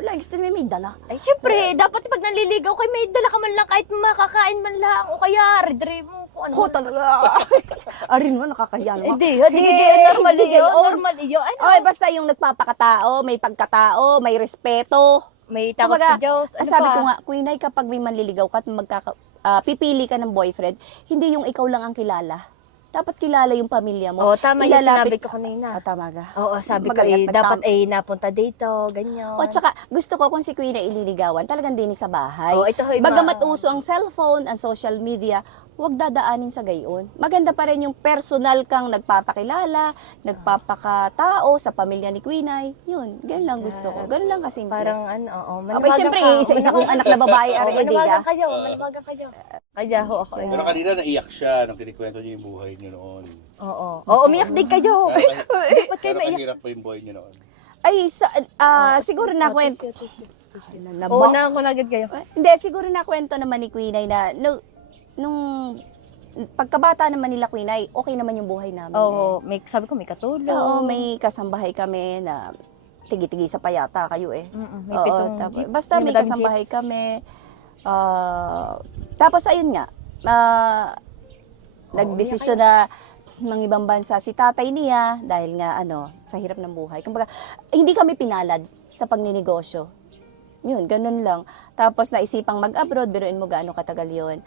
Like, gusto may dala. Ay, syempre, dapat pag nanliligaw kayo, may dala ka man lang kahit makakain man lang. O kaya, redre mo kung ano. Ko talaga. Arin mo, nakakaya naman. Hindi, normal hindi iyo. gayon. Normal iyo. Ano? Okay, basta yung nagpapakatao, may pagkatao, may respeto. May takot sa Diyos. Ano sabi pa? ko nga, Queen ay kapag may manliligaw ka at pipili ka ng boyfriend, hindi yung ikaw lang ang kilala. Dapat kilala yung pamilya mo. Oo, tama yung Ilalapit- sinabi ko kanina. Tama ga. Oo, sabi ko Magagat pa dapat napunta dito, ganyan. O tsaka, gusto ko kung si Queen ay ililigawan, talagang din sa bahay. Oo, ito, Bagamat uso ang cellphone, ang social media, huwag dadaanin sa gayon. Maganda pa rin yung personal kang nagpapakilala, nagpapakatao sa pamilya ni Queen ay. Yun, ganun lang gusto ko. Ganun lang kasimple. Parang Abay, syempre, isa-isa kong anak na babae, Manawagan kayo, manawagan kayo. Kaya ho ako. Pero kanina naiyak siya nung kinikwento niyo yung buhay niyo noon. Oo. Umiyak din kayo. Ba't kayo Pero maiyak? mahirap po yung buhay niyo noon. Ay, siguro na kwento. Oo, na ako agad kayo. Hindi, siguro na kwento naman ni Queen ay na nung pagkabata naman nila Queen ay okay naman yung buhay namin. Oo, sabi ko may katulong. Oo, may kasambahay kami na tigi-tigi sa payata kayo eh. May Oo, pitong tapos, jeep. basta may Madam kasambahay kami. Tapos ayun nga, nagdesisyon na mga ibang bansa si tatay niya dahil nga sa hirap ng buhay. Kumbaga, hindi kami pinalad sa pagninegosyo. Yun, ganun lang. Tapos naisipang mag-abroad, biruin mo gaano katagal yun.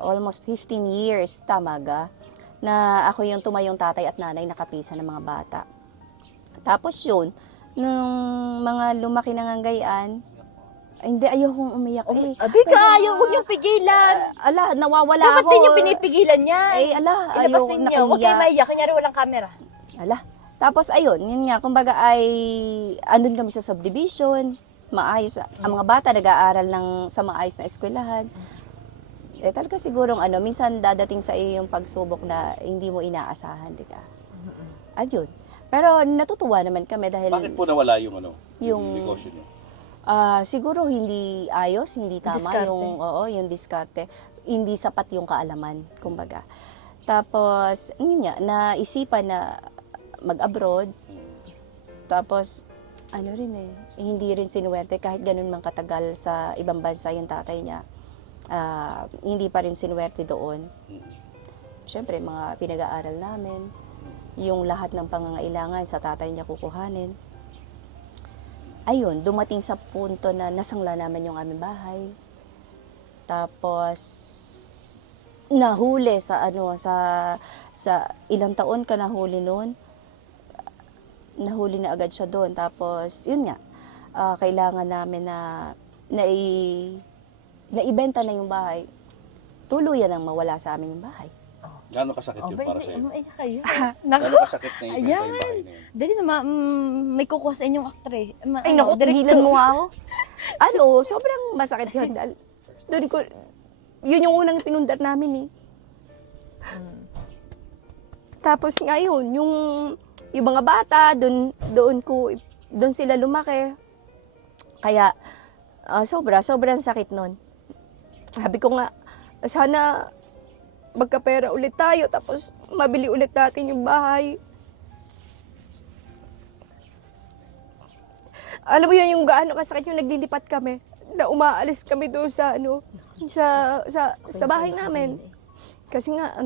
Almost 15 years, tama ga, na ako yung tumayong tatay at nanay nakapisa ng mga bata. Tapos yun, nung mga lumaki ng gayaan, hindi, ayokong umiyak. Abi ka, ayaw, huwag niyong pigilan. Nawawala Dapat ako. din yung pinipigilan niya. Ilabas ayaw, ninyo. Huwag kayo maiyak. Kunyari walang camera. Tapos ayun, yun nga, kumbaga ay andun kami sa subdivision, maayos, ang mga bata nag-aaral sa maayos na eskwelahan. Talaga sigurong minsan dadating sa iyo yung pagsubok na hindi mo inaasahan, di ka? Ayun. Pero natutuwa naman kami dahil Bakit po nawala yung yung negosyo niyo? siguro hindi ayos, hindi tama Diskarte. yung diskarte. Hindi sapat yung kaalaman, kumbaga. Tapos, yun nga, naisipan na mag-abroad. Tapos, hindi rin sinuwerte kahit ganun man katagal sa ibang bansa yung tatay niya. Hindi pa rin sinuwerte doon. Siyempre, mga pinag-aaral namin, yung lahat ng pangangailangan sa tatay niya kukuhanin. Ayun, dumating sa punto na nasangla naman yung aming bahay. Tapos, nahuli sa ilang taon ka nahuli noon. Nahuli na agad siya doon. Tapos, yun nga, kailangan namin naibenta na yung bahay. Tuluyan ang mawala sa aming bahay. Gaano kasakit yun para sa'yo? Kayo. Gaano kasakit na ibenta yung bahay na yun? Dali na, may kukuha sa inyong aktre. Ay, naku, tigilan mo ako. Sobrang masakit yun. Doon yun yung unang pinundar namin eh. Tapos ngayon, yung mga bata, doon sila lumaki. Kaya, sobrang sakit nun. Sabi ko nga, sana magkapera ulit tayo, tapos mabili ulit natin yung bahay. Alam mo yun, yung gaano kasakit yung naglilipat kami, na umaalis kami doon sa, sa bahay namin. Kasi nga,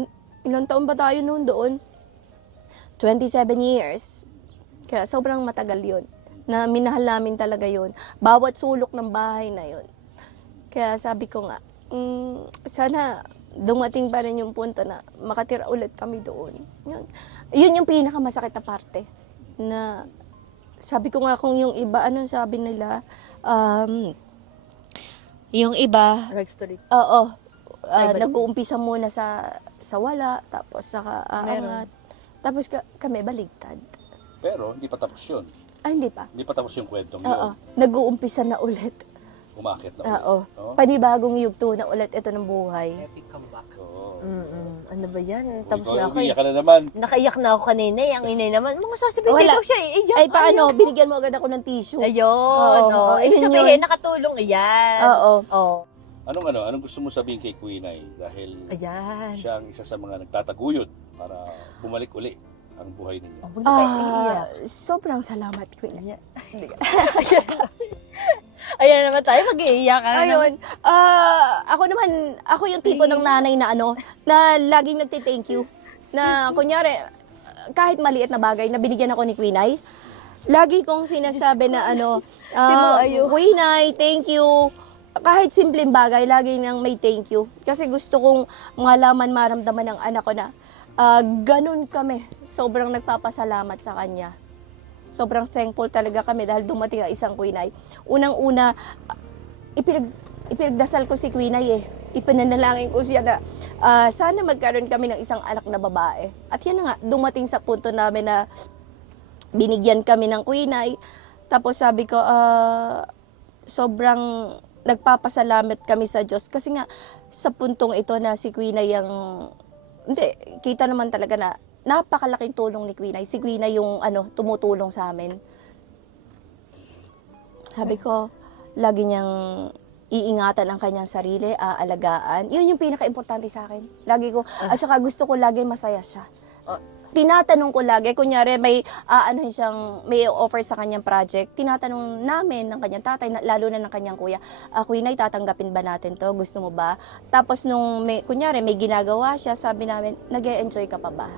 ilang taon ba tayo noon doon? 27 years. Kaya sobrang matagal yun. Na minahal namin talaga yun. Bawat sulok ng bahay na yun. Kaya sabi ko nga, sana dumating pa rin yung punto na makatira ulit kami doon. Yun yung pinakamasakit na parte. Na sabi ko nga kung yung iba, sabi nila, yung iba, oo, nag-uumpisa muna sa wala, tapos saka aangat. Tapos kami baligtad. Pero hindi pa tapos yun. Ay, hindi pa. Hindi pa tapos yung kwentong Oo, yun. nag-uumpisa na ulit. Umakit na ulit. Oo. Oo. Panibagong yugto na ulit ito ng buhay. Epic comeback. Oo. Ano ba yan? Uy, Tapos na ako. umiiyak ka na naman. Nakaiyak na ako kanina. Ang inay naman, mga sasabihin, Wala. hindi daw siya iiyak. Ay, paano? Binigyan mo agad ako ng tissue. Ayun. Oo, Ibig ayun sabihin, yun. nakatulong yan. Oo. Oo. Anong gusto mo sabihin kay Queen Ay? Dahil Ayan. siya ang isa sa mga nagtataguyod para bumalik uli ang buhay ninyo. Ang buti tayo iiyak. Sobrang salamat, Queen. Ayan naman tayo, mag-iiyak ka na naman. Ayun. Ako yung tipo ng nanay na na laging nagte-thank you. Na kunyari, kahit maliit na bagay na binigyan ako ni Queen Ay, lagi kong sinasabi na Queen Ay, thank you. Kahit simpleng bagay, lagi nang may thank you. Kasi gusto kong malaman, maramdaman ng anak ko na ganun kami. Sobrang nagpapasalamat sa kanya. Sobrang thankful talaga kami dahil dumating ang isang Queen Ay. Unang-una, ipinagdasal ko si Queen Ay eh. Ipinanalangin ko siya na sana magkaroon kami ng isang anak na babae. At yan na nga, dumating sa punto namin na binigyan kami ng Queen Ay. Tapos sabi ko, sobrang nagpapasalamat kami sa Diyos. Kasi nga, sa puntong ito na si Queen Ay kita naman talaga na napakalaking tulong ni Queen Ay. Si Queen Ay yung tumutulong sa amin. Sabi ko, lagi niyang iingatan ang kanyang sarili, aalagaan. Yun yung pinaka-importante sa akin. Lagi ko, at saka gusto ko lagi masaya siya. Tinatanong ko lagi, kunyari may may offer sa kanyang project, tinatanong namin ng kanyang tatay, lalo na ng kanyang kuya, Queen Ay, tatanggapin ba natin to? Gusto mo ba? Tapos kunyari may ginagawa siya, sabi namin, nag-e-enjoy ka pa ba?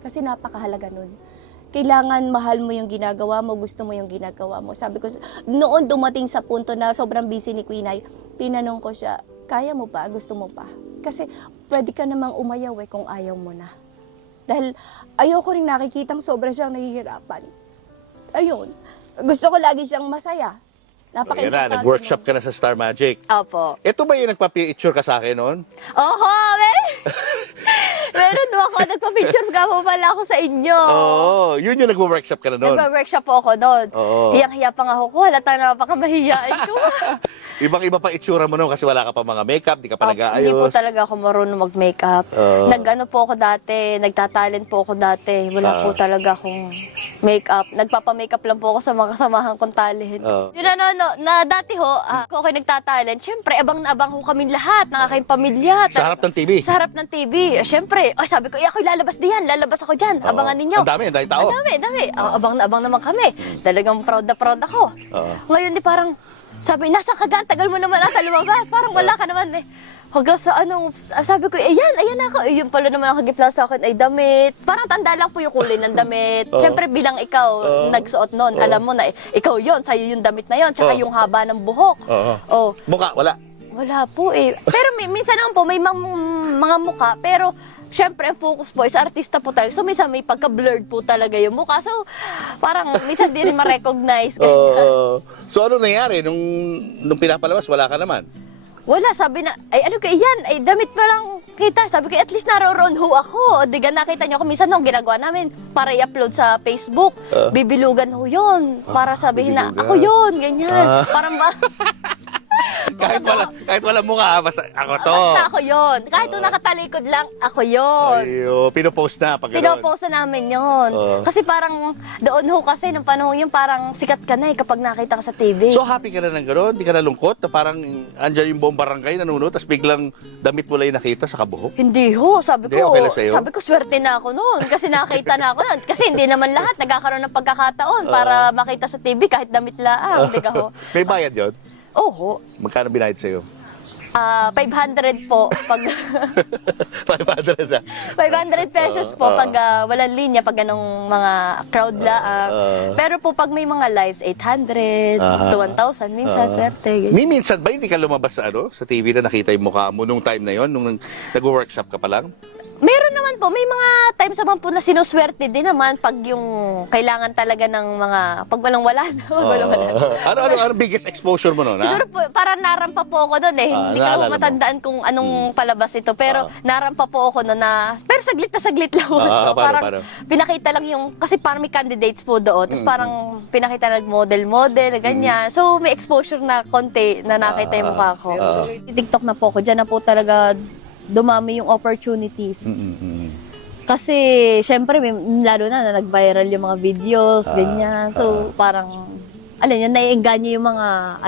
Kasi napakahalaga nun. Kailangan mahal mo yung ginagawa mo, gusto mo yung ginagawa mo. Sabi ko, noon dumating sa punto na sobrang busy ni Queen Ay, tinanong ko siya, kaya mo pa? Gusto mo pa? Kasi pwede ka namang umayaw kung ayaw mo na. Dahil ayoko rin nakikitang sobra siyang nahihirapan. Ayun. Gusto ko lagi siyang masaya. Napaka-importante. Nag-workshop ka na sa Star Magic. Opo. Ito ba yung nagpa-picture ka sa akin noon? Oho, meron ako. Nagpa-picture ka po pala ako sa inyo. Oo, yun yung nag-workshop ka na noon. Nagpa-workshop po ako doon. Oo. Hiyang-hiya pa nga ako. Halata na napakamahiyain ko. Ibang-iba pa itsura mo noon kasi wala ka pa mga makeup, di ka pa nag-aayos. Hindi po talaga ako marunong mag-makeup. Nag-ano po ako dati, nagtatalent po ako dati. Wala po talaga akong makeup. Nagpapa-makeup lang po ako sa mga kasamahan kong talents. Yun na dati kung ako'y nagtatalent, syempre, abang na abang ho kami lahat, ng aking pamilya. Sa harap ng TV? Sa harap ng TV. Syempre, sabi ko, ako'y lalabas diyan, lalabas ako dyan, abangan ninyo. Ang dami tao. Ang dami. Abang na abang naman kami. Talagang proud na proud ako. Ngayon di parang, sabi, nasa ka dyan? Tagal mo naman ata lumabas. Parang wala ka naman eh. Hanggang sa sabi ko, ayan ako. Yun pala naman ang hagipla sa akin ay damit. Parang tanda lang po yung kulay ng damit. Siyempre bilang ikaw, nagsuot nun, alam mo na ikaw yun, sa'yo yung damit na yun. Tsaka yung haba ng buhok. Mukha, wala. Wala po eh. Pero minsan naman po, may mga mukha. Pero, syempre, ang focus po is artista po talaga. So, minsan may pagka-blurred po talaga yung mukha. So, parang minsan di rin ma-recognize. So, ano nangyari? Nung pinapalabas, wala ka naman? Wala, sabi na, yan, damit pa lang kita. Sabi ko, at least naroon ho ako. Diga nakita niyo ako, minsan nung ginagawa namin, para i-upload sa Facebook, bibilugan ho yun. Para sabihin na, ako yun, ganyan. Parang kahit wala mukha, basta ako to. Basta ako yun. Kahit nung nakatalikod lang, ako yun. Ayo, pinopost na pag gano'n. Pinopost na namin yun. Kasi parang doon ho kasi, nung panahon yun, parang sikat ka na kapag nakita ka sa TV. So happy ka na ng gano'n? Di ka na lungkot? Na parang andyan yung buong barangay nanonood, tapos biglang damit mo lang yung nakita sa kabuhok? Hindi ho, sabi Hindi, ko, okay lang sa'yo? sabi ko swerte na ako noon kasi nakita na ako noon. Kasi hindi naman lahat nagkakaroon ng pagkakataon para makita sa TV kahit damit lang, di ka ho. May bayad yun? Oo. Magkano binayad sa'yo? 500 po pag 500 na. 500 pesos po pag walang linya, pag ganong mga crowd laang. Pero po pag may mga lives, 800 to 1,000 minsan, swerte. Minsan ba hindi ka lumabas sa sa TV na nakita yung mukha mo nung time na yon, nung nag-workshop ka pa lang? Meron naman po, may mga times naman po na sinuswerte din naman pag yung kailangan talaga ng mga, pag walang-wala na, Ano biggest exposure mo noon? Siguro po, parang narampa po ako doon eh. Hindi ko naalala lang mo. matandaan kung anong palabas ito. Pero narampa po ako noon na, pero saglit na saglit lang. Paano? Pinakita lang yung, kasi parang may candidates po doon. Tapos parang pinakita nag-model, ganyan. So may exposure na konti na nakita yung mukha ko. TikTok na po ako, dyan na po talaga dumami yung opportunities. Kasi, syempre, lalo na nag-viral yung mga videos, ganyan. So, parang, alam niyo, naiengganyo yung mga,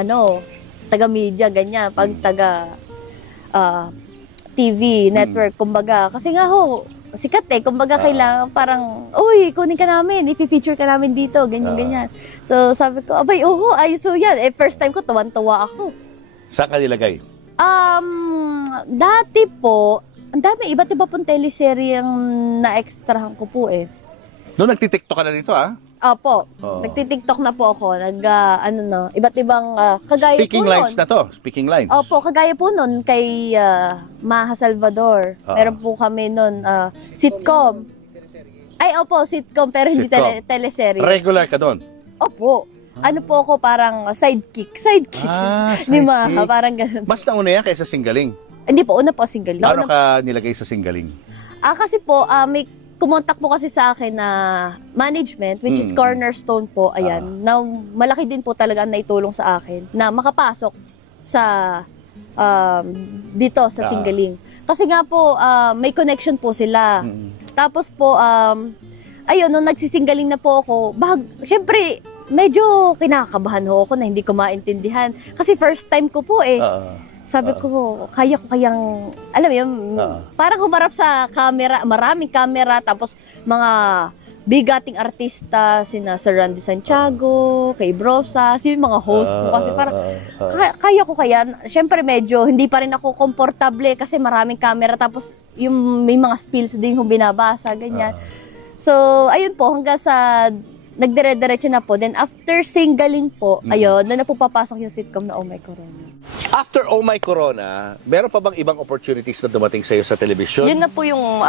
taga-media, ganyan. Pag TV, network, kumbaga. Kasi nga ho, sikat kumbaga kailangan parang, uy, kunin ka namin, ipipeature ka namin dito, ganyan. So, sabi ko, abay, ayos so yan. First time ko, tuwan-tuwa ako. Saan ka nilagay? Dati po, ang dami, iba't iba pong teleserye ang na-extrahan ko po eh. Noong nagtitiktok ka na dito, Opo, nagtitiktok na po ako, iba't ibang, kagaya Speaking po lines nun. na to, speaking lines. Opo, kagaya po nun kay Maha Salvador. Meron po kami nun, sitcom. Ay, opo, sitcom, pero hindi Sitcom. teleserye. Regular ka doon? Opo. Ano po ako, parang sidekick. Ni Maha, parang ganun. Mas nauna yan kaysa Singaling. Hindi po, una po single. Paano ka nilagay sa Singaling? Kasi po, may kumontak po kasi sa akin na management, which is Cornerstone po, ayan, na malaki din po talaga ang naitulong sa akin na makapasok sa dito sa Singaling. Kasi nga po, may connection po sila. Tapos po, ayun, nung nagsisingaling na po ako, syempre, medyo kinakabahan ho ako na hindi ko maintindihan. Kasi first time ko po eh. Sabi ko, kaya ko kayang, alam mo yun, parang humarap sa camera, maraming camera, tapos mga bigating artista, sina Sir Randy Santiago, kay Brosa, yung mga host mo. Kasi parang, kaya ko kaya, syempre medyo, hindi pa rin ako komportable kasi maraming camera, tapos yung may mga spills din yung binabasa, ganyan. So, ayun po, hanggang sa nagdire-diretso na po. Then, after Singaling po, ayun, doon na po papasok yung sitcom na Oh My Corona. After Oh My Corona, meron pa bang ibang opportunities na dumating sa'yo sa television? Yun na po yung,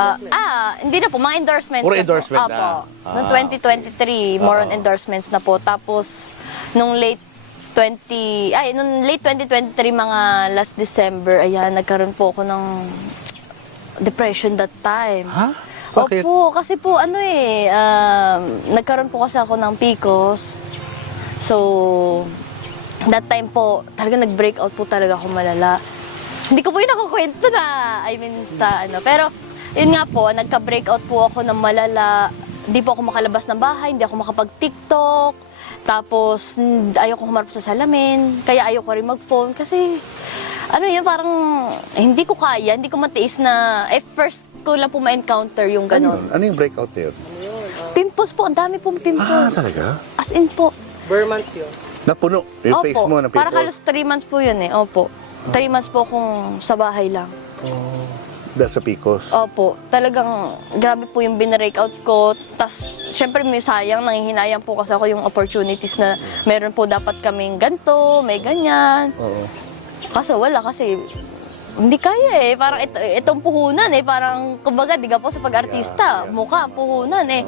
hindi na po, mga endorsements Puro na endorsement po. na. Opo. Noong 2023, more on endorsements na po. Tapos, nung late 2023, mga last December, ayan, nagkaroon po ako ng depression that time. Ha? Bakit? Opo, kasi po nagkaroon po kasi ako ng PCOS. So, that time po, talaga nag-breakout po talaga ako malala. Hindi ko po yung nakukwento na, Pero, yun nga po, nagka-breakout po ako ng malala. Hindi po ako makalabas ng bahay, hindi ako makapag-TikTok. Tapos, ayoko humarap sa salamin. Kaya ayoko rin mag-phone. Kasi, parang, hindi ko kaya, hindi ko matiis na, first ko lang po ma-encounter yung gano'n. Ano yung breakout na yun? Pimples po, ang dami pong pimples. Talaga? As in po. Burmans yun. Napuno yung face mo na Parang pimples? halos 3 months po yun eh. Opo. 3 months po kung sa bahay lang. Dahil sa PCOS? Opo. Talagang grabe po yung binreakout ko. Tapos, syempre may sayang, nanghihinayang po kasi ako yung opportunities na meron po dapat kaming ganto, may ganyan. Oo. Kaso wala kasi hindi kaya eh. Parang itong puhunan eh. Parang, kumbaga, di ka po sa pag-artista. Mukha, puhunan eh.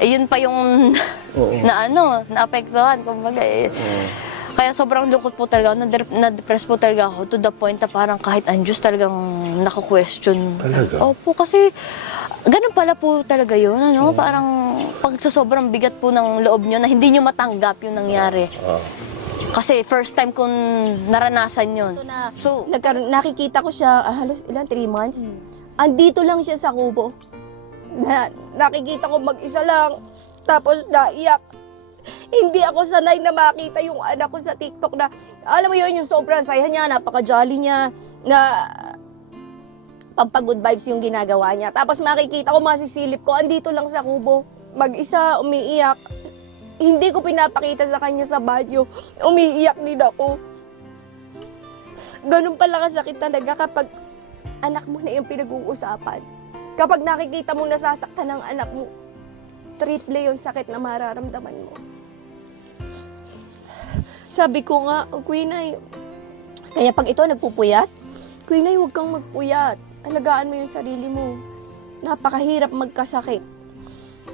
Yun pa yung naapektuhan, kumbaga eh. Kaya sobrang lungkot po talaga. Na-depress po talaga ako to the point na parang kahit ang Diyos talagang naka-question. Talaga? Opo, kasi ganun pala po talaga yun. Parang pag sa sobrang bigat po ng loob nyo na hindi nyo matanggap yung nangyari. Kasi first time kong naranasan yun. Ito na, So, nakikita ko siya, halos 3 months. Andito lang siya sa kubo. Nakikita ko mag-isa lang. Tapos naiyak. Hindi ako sanay na makita yung anak ko sa TikTok na, alam mo yun, yung sobrang saya niya, napaka-jolly niya, na pampag-good vibes yung ginagawa niya. Tapos makikita ko, masisilip ko, andito lang sa kubo. Mag-isa, umiiyak. Hindi ko pinapakita sa kanya sa banyo. Umiiyak din ako. Ganun pala kasakit talaga kapag anak mo na yung pinag-uusapan. Kapag nakikita mo nasasaktan ng anak mo, triple yung sakit na mararamdaman mo. Sabi ko nga, Queen Ay, kaya pag ito nagpupuyat, Queen Ay, huwag kang magpuyat. Alagaan mo yung sarili mo. Napakahirap magkasakit.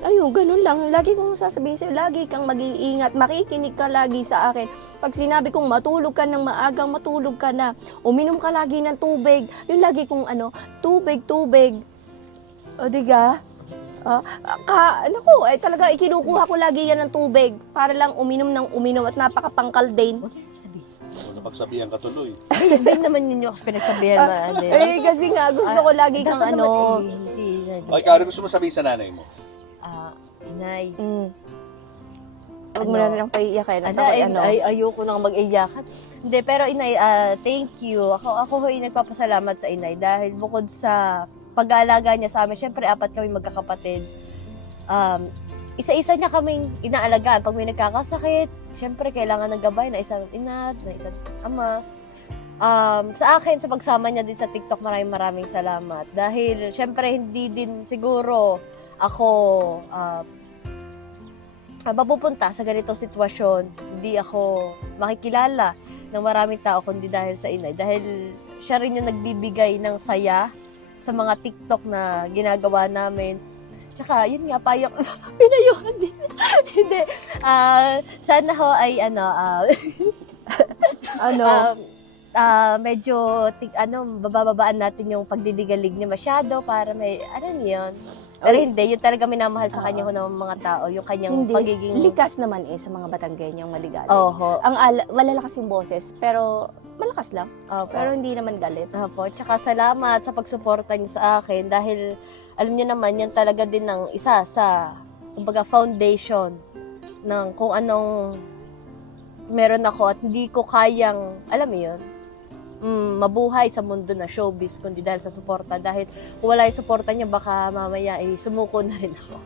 Ayun, ganun lang. Lagi kong sasabihin sa'yo, lagi kang mag-iingat. Makikinig ka lagi sa akin. Pag sinabi kong matulog ka ng maagang, matulog ka na. Uminom ka lagi ng tubig. Yung lagi kong tubig. O diga? Talaga, ikinukuha ko lagi yan ng tubig para lang uminom at napakapangkal din. Napagsabihan ka tuloy. hindi naman yun yung pinagsabihan na. Kasi nga, gusto ko lagi kang Ay, Karen, gusto mo sabihin sa nanay mo? Inay. Huwag mo na lang paiiyakin. Ayoko nang mag-iyakan. Hindi, pero Inay, thank you. Ako ay nagpapasalamat sa Inay dahil bukod sa pag-aalaga niya sa amin, syempre 4 kami magkakapatid. Isa-isa niya kaming inaalagaan. Pag may nagkakasakit, syempre kailangan ng gabay na isang ina, na isang ama. Sa akin, sa pagsama niya din sa TikTok, maraming salamat. Dahil syempre hindi din siguro ako mapupunta sa ganitong sitwasyon. Hindi ako makikilala ng maraming tao kundi dahil sa Inay. Dahil siya rin yung nagbibigay ng saya sa mga TikTok na ginagawa namin. Tsaka, yun nga, payong pinayuhan din. Hindi. Sana ho ay, medyo, bababaan natin yung pagdiligalig niya masyado para may, yun. Pero hindi, yun talaga minamahal sa kanya ho ng mga tao, yung kanyang pagiging... Likas naman sa mga Batanggenyang maligalig. Oho. Malalakas yung boses, pero malakas lang. Opo. Pero hindi naman galit. Opo. Tsaka salamat sa pagsuporta niyo sa akin dahil alam niyo naman, yan talaga din ng isa sa, kumbaga, foundation ng kung anong meron ako at hindi ko kayang, alam mo yun, mabuhay sa mundo na showbiz kundi dahil sa suporta. Dahil kung wala yung suporta niya, baka mamaya sumuko na rin ako.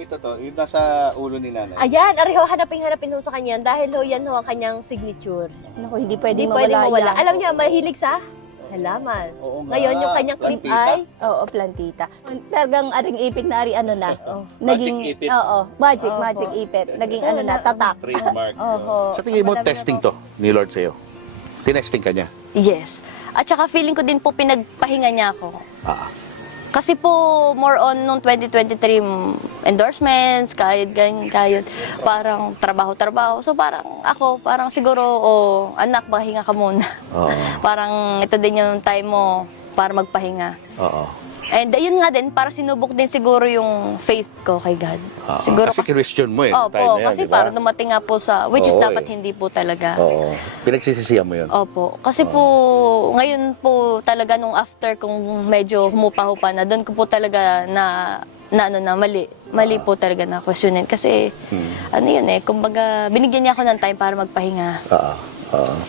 Ito to, yung nasa ulo ni nanay. Ayan, ariho, hanapin ho sa kanya dahil ho, yan ho ang kanyang signature. Naku, hindi pwedeng Hindi mawala, mawala. yan. Alam niyo, mahilig sa halaman. Oo nga, Ngayon, yung kanyang clip plantita. ay... Oo, plantita. Talagang aring ipit na na. Magic ipit. Oo, magic Opo. ipit. Naging tatak. Trademark. Oho. Sa tingin mo, Madami testing ako. to ni Lord sa'yo? Tinesting ka niya? Yes. At saka feeling ko din po pinagpahinga niya ako. Kasi po, more on nung 2023, endorsements, kahit parang trabaho-trabaho. So parang ako, siguro, anak, pahinga ka muna. Parang ito din yung time mo para magpahinga. And ayun nga din, para sinubok din siguro yung faith ko kay God. Siguro kasi question mo Opo, time na yan, kasi di ba? para dumating nga po sa, which is Oo, dapat hindi po talaga. Oo. Pinagsisisihan mo yun. Opo. Kasi po, ngayon po talaga nung after kung medyo humupa-hupa na, doon ko po talaga mali. Mali po talaga na questionin. Kasi, kumbaga, binigyan niya ako ng time para magpahinga.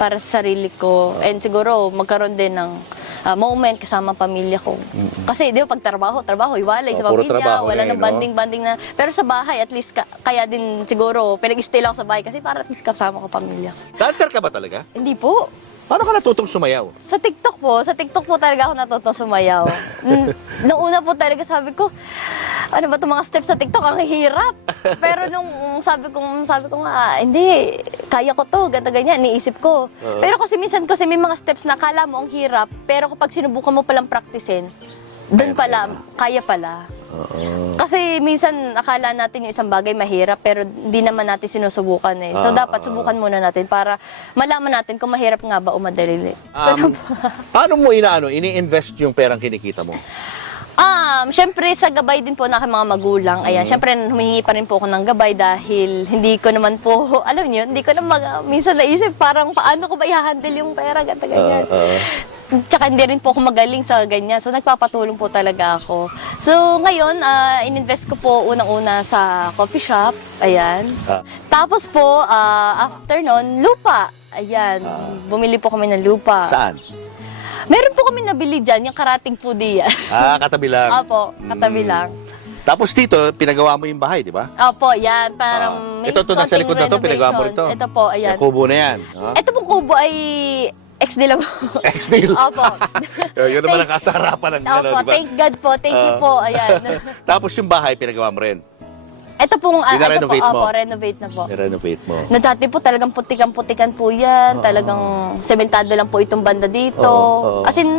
Para sa sarili ko. And siguro, magkaroon din ng moment kasama pamilya ko. Kasi, di ba, pag trabaho, iwalay sa puro pamilya, trabaho wala na nang no? banding na. Pero sa bahay, at least, kaya din siguro, pinag-stay lang ako sa bahay kasi para at least kasama ko pamilya. Dancer ka ba talaga? Hindi po. Paano ka natutong sumayaw? Sa TikTok po talaga ako natuto sumayaw. Nung una po talaga sabi ko, ano ba itong mga steps sa TikTok, ang hirap. Pero nung sabi ko nga, hindi, kaya ko to, ganyan, niisip ko. Pero kasi minsan may mga steps na kala mo ang hirap, pero kapag sinubukan mo palang praktisin, doon pala, kaya pala. Kasi minsan akala natin yung isang bagay mahirap pero hindi naman natin sinusubukan eh. So dapat subukan muna natin para malaman natin kung mahirap nga ba o madali. Paano mo ini-invest yung perang kinikita mo? Syempre sa gabay din po ng aking mga magulang. Ayan, syempre humihingi pa rin po ako ng gabay dahil hindi ko naman po, alam niyo, hindi ko naman minsan naisip parang paano ko ba i-handle yung pera, ganyan. Tsaka hindi rin po ako magaling sa ganyan. So, nagpapatulong po talaga ako. So, ngayon, ininvest ko po unang-una sa coffee shop. Ayan. Tapos po, after nun, lupa. Ayan. Bumili po kami ng lupa. Saan? Meron po kami nabili dyan, yung karating foodie. Katabi lang. Opo, katabi lang. Tapos dito, pinagawa mo yung bahay, di ba? Opo, yan. Parang may Ito to, nasa konting likod na to, pinagawa mo renovations. rito. Ito po, ayan. Yung kubo na yan. Ito pong kubo ay ex-nila mo. Ex-deal. Opo. Yun naman ang kasarapan ng Opo, di ba? thank God po. Thank you po. Ayan. Tapos yung bahay, pinagawa mo rin. Ito pong, ito po, Pina-renovate mo? opo, renovate na po. I-renovate mo. Na dati po talagang putikan-putikan po yan. Talagang sementado lang po itong banda dito. Oo. As in,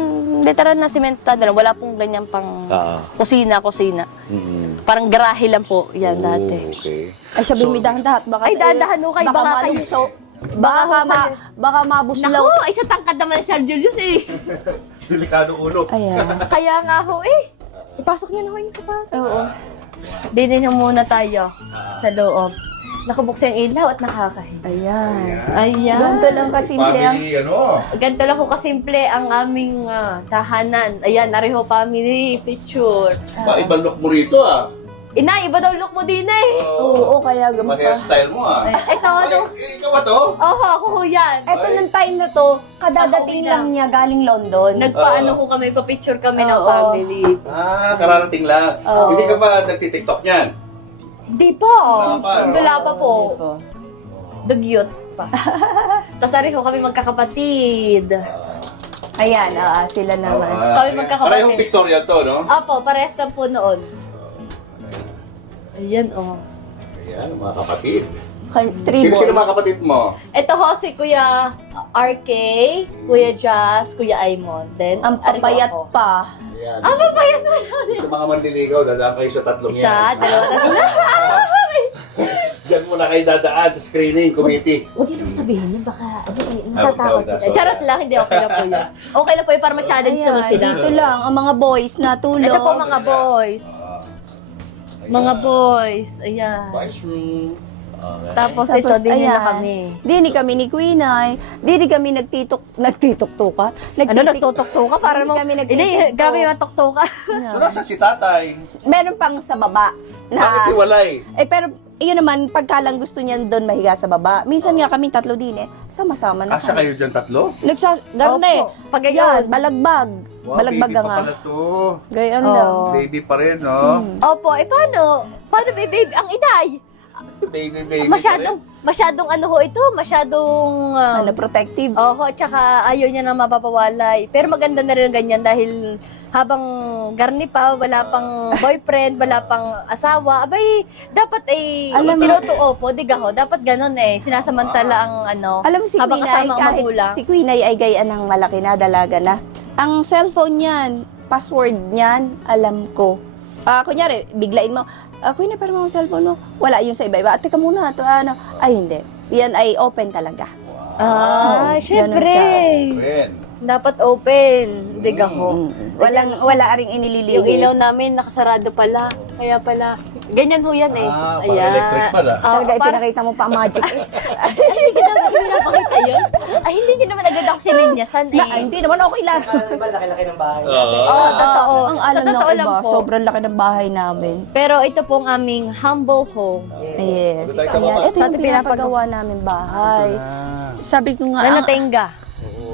literal na sementado lang. Wala pong ganyan pang kusina. Parang garahe lang po yan dati. Okay. Ay, sabi mo dahan-dahan. Baka, Ay, dahan-dahan ho kayo, baka kayo- malungso. Baka mabuslaw. Naku, ay sa tangkad naman ni Sir Julius eh. Delikado ulo. Ayan. Kaya nga ho ipasok niyo na ho yung sapatos. Oo. Dinin na muna tayo sa loob. Nakabuksan yung ilaw at nakakahiya. Ayan. Ayan. Ganito lang kasimple ang... Ganito lang ko kasimple ang aming tahanan. Ayan, nareho family picture. Ibang look mo rito Ina, iba daw look mo din eh. Oo, kaya gamot pa. style mo Ito, ano? Ikaw ba to? Ako ho yan. Eto ng time na to, kadadating Ako, lang niya galing London. Nagpaano ko kami, pa-picture kami ng Oo. family. Kararating lang. Oo. Hindi ka ba nagtitiktok niyan? Di po. Wala pa. Wala pa po. Ito. Dugyot pa. Tapos areho kami magkakapatid. Ayan, sila naman. Kami magkakapatid. Parehong pictorial to, no? Opo, parehas lang po noon. Ayan, Ayan, mga kapatid. Three boys. Sino mga kapatid mo? Ito ho, si Kuya RK, Kuya Jazz, Kuya Aimon. Then, Ang papayat areho ako. pa. Ayan. Papayat na. Sa mga manliligaw, dadaan kayo sa tatlong Isa, yan. dalawa, tatlo. Diyan muna kayo dadaan sa screening committee. Huwag niyo naman sabihin yun, baka Natatakot natatakot sila. sila. Charot lang, hindi okay lang po yun. Okay lang po yun para ma-challenge Ayan, naman sila. dito lang, ang mga boys na tulog. Ito po mga boys. Mga boys, ayan. Boys room. Tapos Tapos, ito, din na ayan. kami. Dini kami ni Queen Ay. Dini kami nagtitok-tuka. Ano, nagtutok-tuka? Para mo, Kami hindi, grabe yung tuktuka. So, nasa si tatay? Meron pang sa baba. Bakit hiwalay? Pero, yun naman, pagka lang gusto niyan doon mahiga sa baba. Minsan nga kami tatlo din sama-sama na Asa kami. kayo dyan tatlo? Gano'n na eh. Opo, pag Yan, ganyan. balagbag. Balagbag baby nga. pa pala to. Gayon Oo. lang. Baby pa rin, no? Opo, paano? Paano baby? Ang inay? Baby Masyadong ano ho ito, masyadong... Protective. Oho, tsaka ayaw niya na mapapawalay. Pero maganda na rin ang ganyan dahil habang garni pa, wala pang boyfriend, wala pang asawa, abay, dapat ay Alam mo- tinutuo po, diga ho, dapat ganun eh, sinasamantala ang ano, Alam mo si habang Queen Ay, kasama ang kahit magulang. si Queen Ay gayaan ng malaki na, dalaga na. Ang cellphone niyan, password niyan, alam ko. Kunyari, biglain mo, Queen Ay, parang mo cellphone mo. Wala yung sa iba-iba. Teka muna, ano. Ay, hindi. Yan ay open talaga. Ah, Oo, syempre. ganun Ren. Dapat open, diga ho. Wala ring inililihi. Yung ilaw namin nakasarado pala, kaya pala. Ganyan ho yan eh. Parang electric pala. Talaga, para, ipinakita mo pa ang magic. ay, hindi ko naman pinapakita yun. Ay, hindi nyo naman agad ako sininyasan eh. Hindi naman okay lang. Laki-laki ng bahay. Oo, totoo. Ang alam Sa ng totoo lang iba, po. sobrang laki ng bahay namin. Pero ito pong aming humble home. Yes. Doon tayo sa Ayan, baba. ito Sa yung ating pinapagawa namin bahay. Sabi ko nga, Na natenga.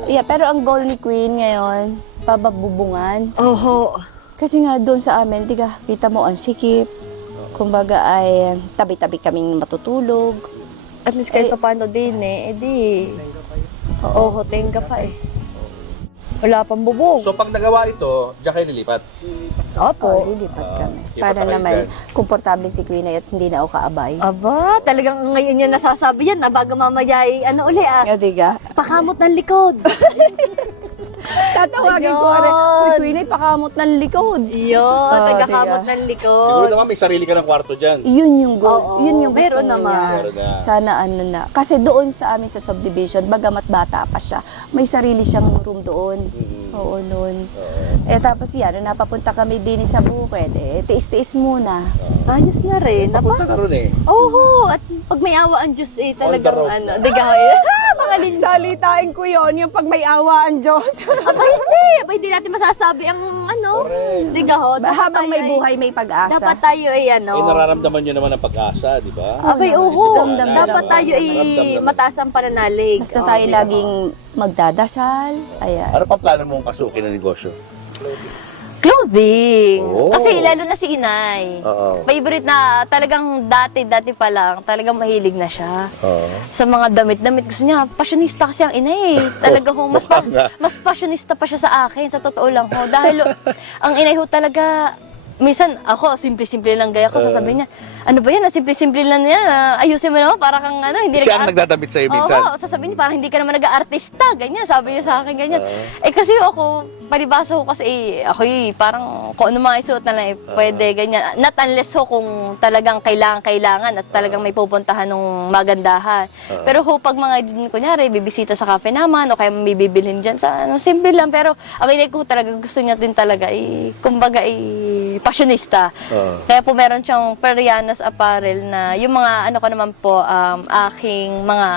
yeah, pero ang goal ni Queen ngayon, pababubungan. Oho. Kasi nga doon sa amin, diga, kita mo ang sikip. Kumbaga ay tabi-tabi kaming matutulog. At least kahit paano din eh. Eh di. Oho, tenga pa eh. Wala pang bubong. So, pag nagawa ito, diyan kayo lilipat? Opo. Lilipat kami. lipat Para na kayo naman, dyan. komportable si Queen ay at hindi na ako kaabay. Aba, talagang ngayon yan nasasabi yan. Bago mamaya ay ano uli Diga? pakamot ng likod. Tatawagin ko, Ayun. Uy, Queen ay pakamot ng likod. Yun, tagakamot ng Siguro likod. naman may sarili ka ng kwarto dyan. Yun yung goal. Oo, Yun yung gusto meron niya. naman. Meron na. Sana ano na. Kasi doon sa amin sa subdivision, bagamat bata pa siya, may sarili siyang room doon. Oo, noon. Tapos yan, nung napapunta kami din sa bukid, tiis-tiis muna. Ayos na rin. Napunta ka ron eh. Oo, at pag may awa ang Diyos talagang road. digahoy. Mga lindo. Salitain ko yon yung pag may awa ang Diyos. Hindi natin masasabi ang digahot. Habang may buhay, may pag-asa. Dapat tayo ay nararamdaman nyo naman ang pag-asa, di ba? Abay, oo. Ramdam- Dapat tayo ay Ramdam- mataas ang pananalig. Basta tayo laging magdadasal. Ayan. Ano pa plano mong pasukin na negosyo? Clothing. Oh. Kasi lalo na si Inay. Oo. Favorite na talagang dati pa lang, talagang mahilig na siya. Oo. Sa mga damit. Gusto niya, fashionista kasi ang Inay. Talaga ho, mas fashionista pa siya sa akin, sa totoo lang ho. Dahil ang Inay ho talaga, minsan ako, simple-simple lang gaya ko, sasabihin niya, ano ba yan, simple-simple lang yan, ayusin mo naman, para kang hindi Siya ang nagdadamit sa'yo minsan. Oo, sasabihin niya, parang hindi ka naman nag-aartista, ganyan, sabi niya sa akin, ganyan. Kasi ako, palibasa ko kasi, ako parang kung ano mga isuot na lang, pwede, ganyan. Not unless ho, kung talagang kailangan at talagang may pupuntahan ng magandahan. Pero ho, pag mga, kunyari, bibisita sa cafe naman, o kaya may bibilhin dyan sa, simple lang, pero ang inay ko talaga, gusto niya din talaga, kumbaga, fashionista. Kaya po meron siyang Perianas apparel na yung mga ano ko naman po aking mga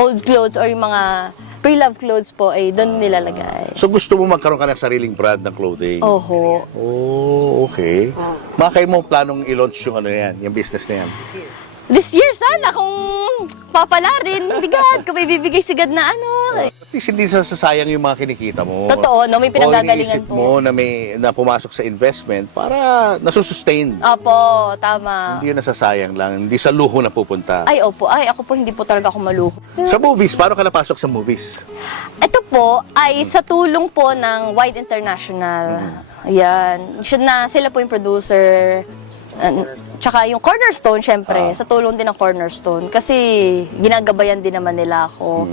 old clothes or yung mga pre-love clothes po ay doon nilalagay. So gusto mo magkaroon ka ng sariling brand ng clothing? Oho. Oh, okay. Makay mo planong i-launch yung ano yan, yung business na yan? This year sana kung papala rin, bigad, kung may bibigay sigad na At least hindi sasayang yung mga kinikita mo. Totoo, no? May pinanggagalingan O iniisip mo na pumasok sa investment para nasusustain. Opo, tama. Hindi yun nasasayang lang, hindi sa luho na pupunta. Ay, opo. Ay, ako po hindi po talaga ako maluho. Sa movies, paano ka napasok sa movies? Ito po ay sa tulong po ng Wide International. Ayan. Sila po yung producer. Tsaka yung Cornerstone, syempre. Sa tulong din ng Cornerstone. Kasi ginagabayan din naman nila ako.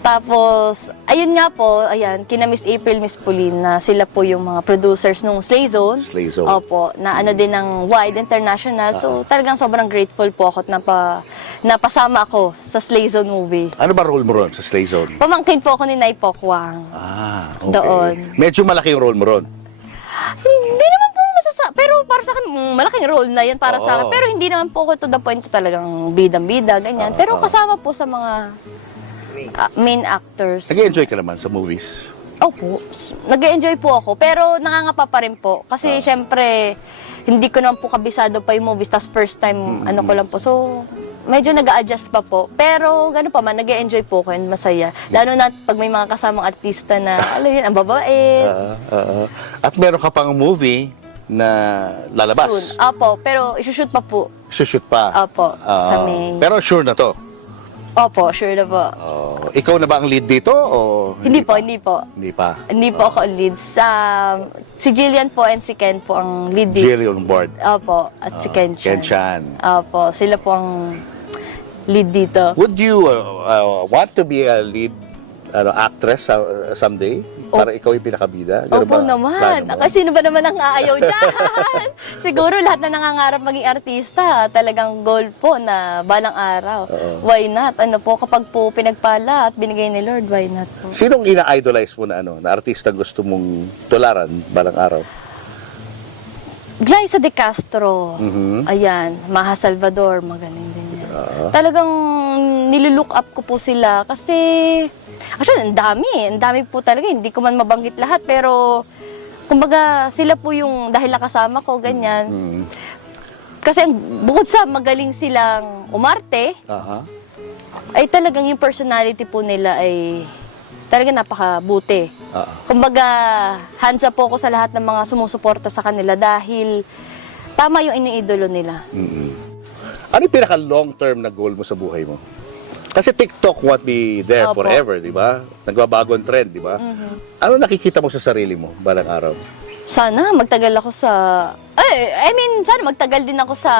Tapos, ayun nga po, ayan, kina Miss April, Miss Pauline, na sila po yung mga producers nung Slay Zone. Slay Zone. Opo, na ano din ng Wide International. So, talagang sobrang grateful po ako at napasama ako sa Slay Zone movie. Ano ba role mo ron sa Slay Zone? Pamangkin po ako ni Nay Pokwang. Okay. Doon. Medyo malaki yung role mo ron. Hindi naman po pero para sa akin, malaking role na yan para sa akin. Oo. Pero hindi naman po ako to the point talagang bidang-bida, ganyan. Pero kasama po sa mga main actors. Nag-enjoy ka naman sa movies? Opo, nag-enjoy po ako. Pero nangangapa pa rin po. Kasi syempre, hindi ko naman po kabisado pa yung movies. Tas first time, ano ko lang po. So, medyo nag-a-adjust pa po. Pero gano'n pa man, nag-enjoy po ko and masaya. Lalo na pag may mga kasamang artista na, alam yun, ang babait. At meron ka pang movie na lalabas. Soon. Opo, pero isushoot pa po. Shoot pa. Opo, sa May. Pero sure na to. Opo, sure na po. Ikaw na ba ang lead dito? O Hindi po, hindi po. Hindi pa. Hindi po ako lead. Si Jillian po and si Ken po ang lead dito. Jill on board. Opo, at si Ken Chan. Ken Chan. Opo, sila po ang lead dito. Would you want to be a lead actress someday? Para ikaw yung pinakabida? Ganun Opo ba naman. plano mo? Kasi sino ba naman ang aayaw dyan? Siguro lahat na nangangarap maging artista, talagang goal po na balang araw. Why not? Ano po, kapag po pinagpala at binigay ni Lord, why not po? Sinong ina-idolize mo na na artista gusto mong tularan balang araw? Glyza De Castro. Mhm. Ayan, Maha Salvador, magaling din yan. Talagang nilulook up ko po sila kasi actually, ang dami po talaga, hindi ko man mabanggit lahat, pero kumbaga sila po yung dahil nakasama ko, ganyan. Kasi bukod sa magaling silang umarte, ay talagang yung personality po nila ay talagang napakabuti. Kumbaga, hands up po ako sa lahat ng mga sumusuporta sa kanila dahil tama yung iniidolo nila. Ano yung pinaka long term na goal mo sa buhay mo? Kasi TikTok won't be there Opo. forever, di ba? Nagbabago ang trend, di ba? Ano nakikita mo sa sarili mo balang araw? Sana magtagal ako sa... sana magtagal din ako sa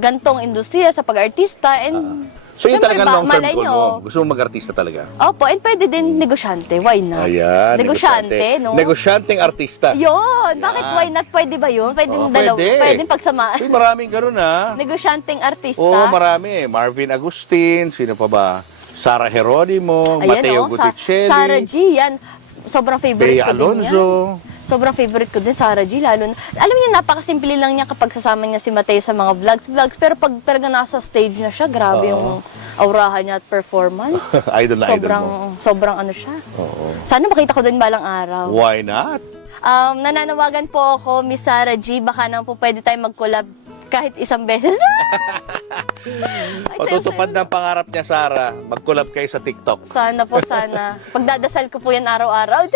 gantong industriya, sa pag-artista, and... So yun Siyempre, talaga long term malay goal nyo. mo. Gusto mo mag-artista talaga? Opo, and pwede din negosyante. Why not? Ayan, Negosyante, no? Negosyanteng artista. Yun! Bakit why not? Pwede ba yun? Pwede dalawa. Pwede pagsamaan. Uy, maraming ganun Negosyanteng artista. Oo, marami. Marvin Agustin, sino pa ba? Sara Geronimo, Ayan, Mateo oh, Guticelli, Sarah G, yan. Sobrang favorite Bea ko din yan. Alonzo. sobrang favorite ko din, Sarah G. Lalo na, alam niyo, napakasimple lang niya kapag sasama niya si Mateo sa mga vlogs. Pero pag talaga nasa stage na siya, grabe yung aurahan niya at performance. Idol na idol mo. Sobrang ano siya. Oo. Sana makita ko din balang araw. Why not? Nananawagan po ako, Miss Sarah G, baka naman po pwede tayo mag-collab kahit isang beses. Ay, Patutupad ng pangarap niya, Sarah. Mag-collab kayo sa TikTok. Sana po, sana. Pagdadasal ko po yan araw-araw.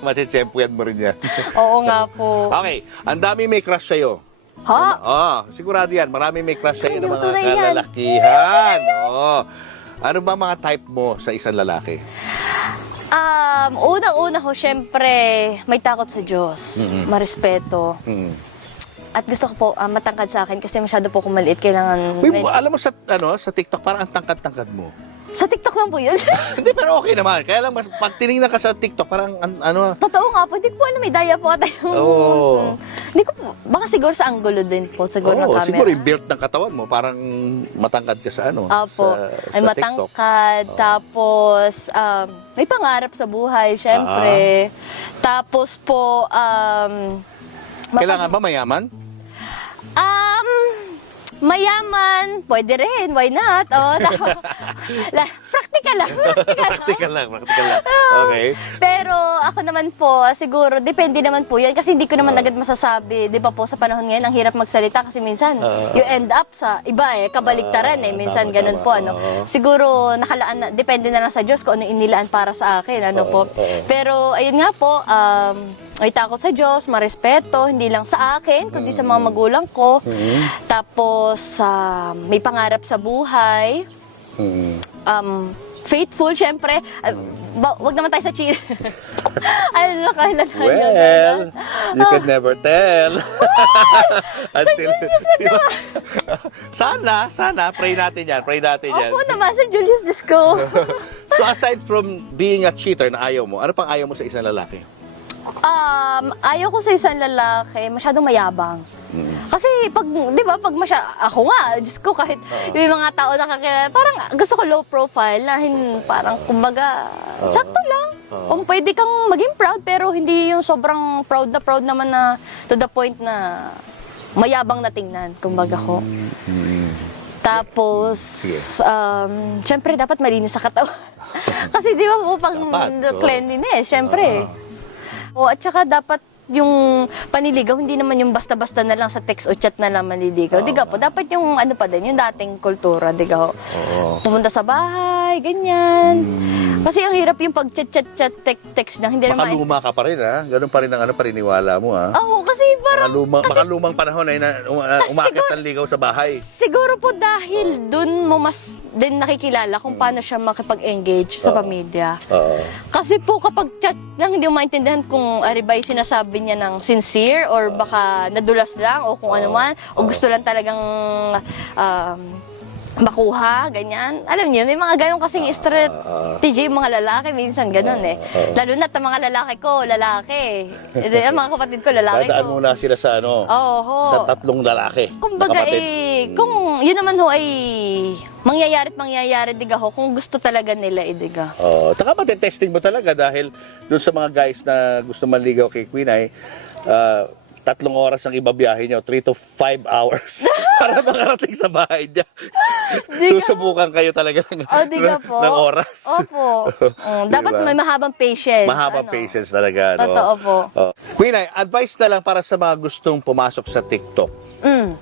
Machechempuyan mo rin yan. Oo nga po. Okay, ang dami may crush sa'yo. Ha? Sigurado yan. Marami may crush sa'yo ng mga Tunay yan. kalalakihan. Ano ba mga type mo sa isang lalaki? Unang-una ko, syempre, may takot sa Diyos. Marespeto. At gusto ko po matangkad sa akin kasi masyado po akong maliit. Kailangan... Uy, alam mo sa TikTok, parang ang tangkad-tangkad mo. Sa TikTok lang po yun. Hindi, pero okay naman. Kaya lang, pag tinignan ka sa TikTok, parang ano... Totoo nga po. Hindi ko po alam, may daya po tayo. Oo. Hindi ko po. Baka siguro sa angulo din po. Siguro ng camera. Siguro yung build ng katawan mo, parang matangkad ka sa ano. Opo. Sa Ay TikTok. matangkad. Tapos, may pangarap sa buhay, syempre. Tapos po, Kailangan ba mayaman? Mayaman, pwede rin, why not? Practical lang. Practical lang. Okay. Pero ako naman po, siguro, depende naman po yan kasi hindi ko naman agad masasabi. Di ba po, sa panahon ngayon, ang hirap magsalita kasi minsan, you end up sa iba kabaliktaran minsan ganun po, ano. Siguro, nakalaan na, depende na lang sa Diyos kung ano inilaan para sa akin, ano po. Pero, ayun nga po, may takot sa Diyos, marespeto, hindi lang sa akin, kundi sa mga magulang ko. Tapos, may pangarap sa buhay. Faithful, syempre. Wag naman tayo sa cheat. Ano, kailan tayo Well, you can never tell. Until, diba? Sana, pray natin yan. Opo naman, Sir Julius, Diyos ko. So aside from being a cheater na ayaw mo, ano pang ayaw mo sa isang lalaki? Ayaw ko sa isang lalaki, masyadong mayabang. Kasi pag, di ba, ako nga, Diyos ko, kahit yung mga tao nakakilala, parang gusto ko low profile na parang, kumbaga, sakto lang. Kung pwede kang maging proud, pero hindi yung sobrang proud naman na to the point na mayabang na tingnan, kumbaga ko. Tapos, syempre, dapat malinis sa katawan. Kasi di ba po, pag cleanliness, syempre. At saka dapat yung paniligaw, hindi naman yung basta-basta na lang sa text o chat na lang maniligaw. Diga po, dapat yung ano pa din, yung dating kultura, diga po. Pumunta sa bahay, ganyan. Kasi ang hirap yung pag-chat, text lang. Hindi naman. Makaluma ka pa rin, ha? Ganun pa rin ang paniniwala mo, ha? Oo, kasi parang... Makalumang panahon ay umakit ang ligaw sa bahay. Siguro po dahil dun mo mas din nakikilala kung paano siya makipag-engage sa pamilya. Kasi po kapag chat lang, hindi mo maintindihan kung aribay sinasabi niya ng sincere or baka nadulas lang o kung ano man o gusto lang talagang makuha, ganyan. Alam niyo, may mga ganun kasing strategy yung mga lalaki, minsan ganun Lalo na ang mga lalaki ko, lalaki. Ang mga kapatid ko, lalaki ko. Dadaan muna sila sa sa tatlong lalaki. Kumbaga kung yun naman ho ay mangyayari, diga ho, kung gusto talaga nila, diga. Taka matitesting mo talaga dahil dun sa mga guys na gusto manligaw kay Queen ay 3 oras ang ibabiyahe niyo, 3 to 5 hours para makarating sa bahay niya. Susubukan kayo talaga ng oras. Opo. Dapat may mahabang patience. Mahabang patience talaga. Totoo po. Queen, advice na lang para sa mga gustong pumasok sa TikTok.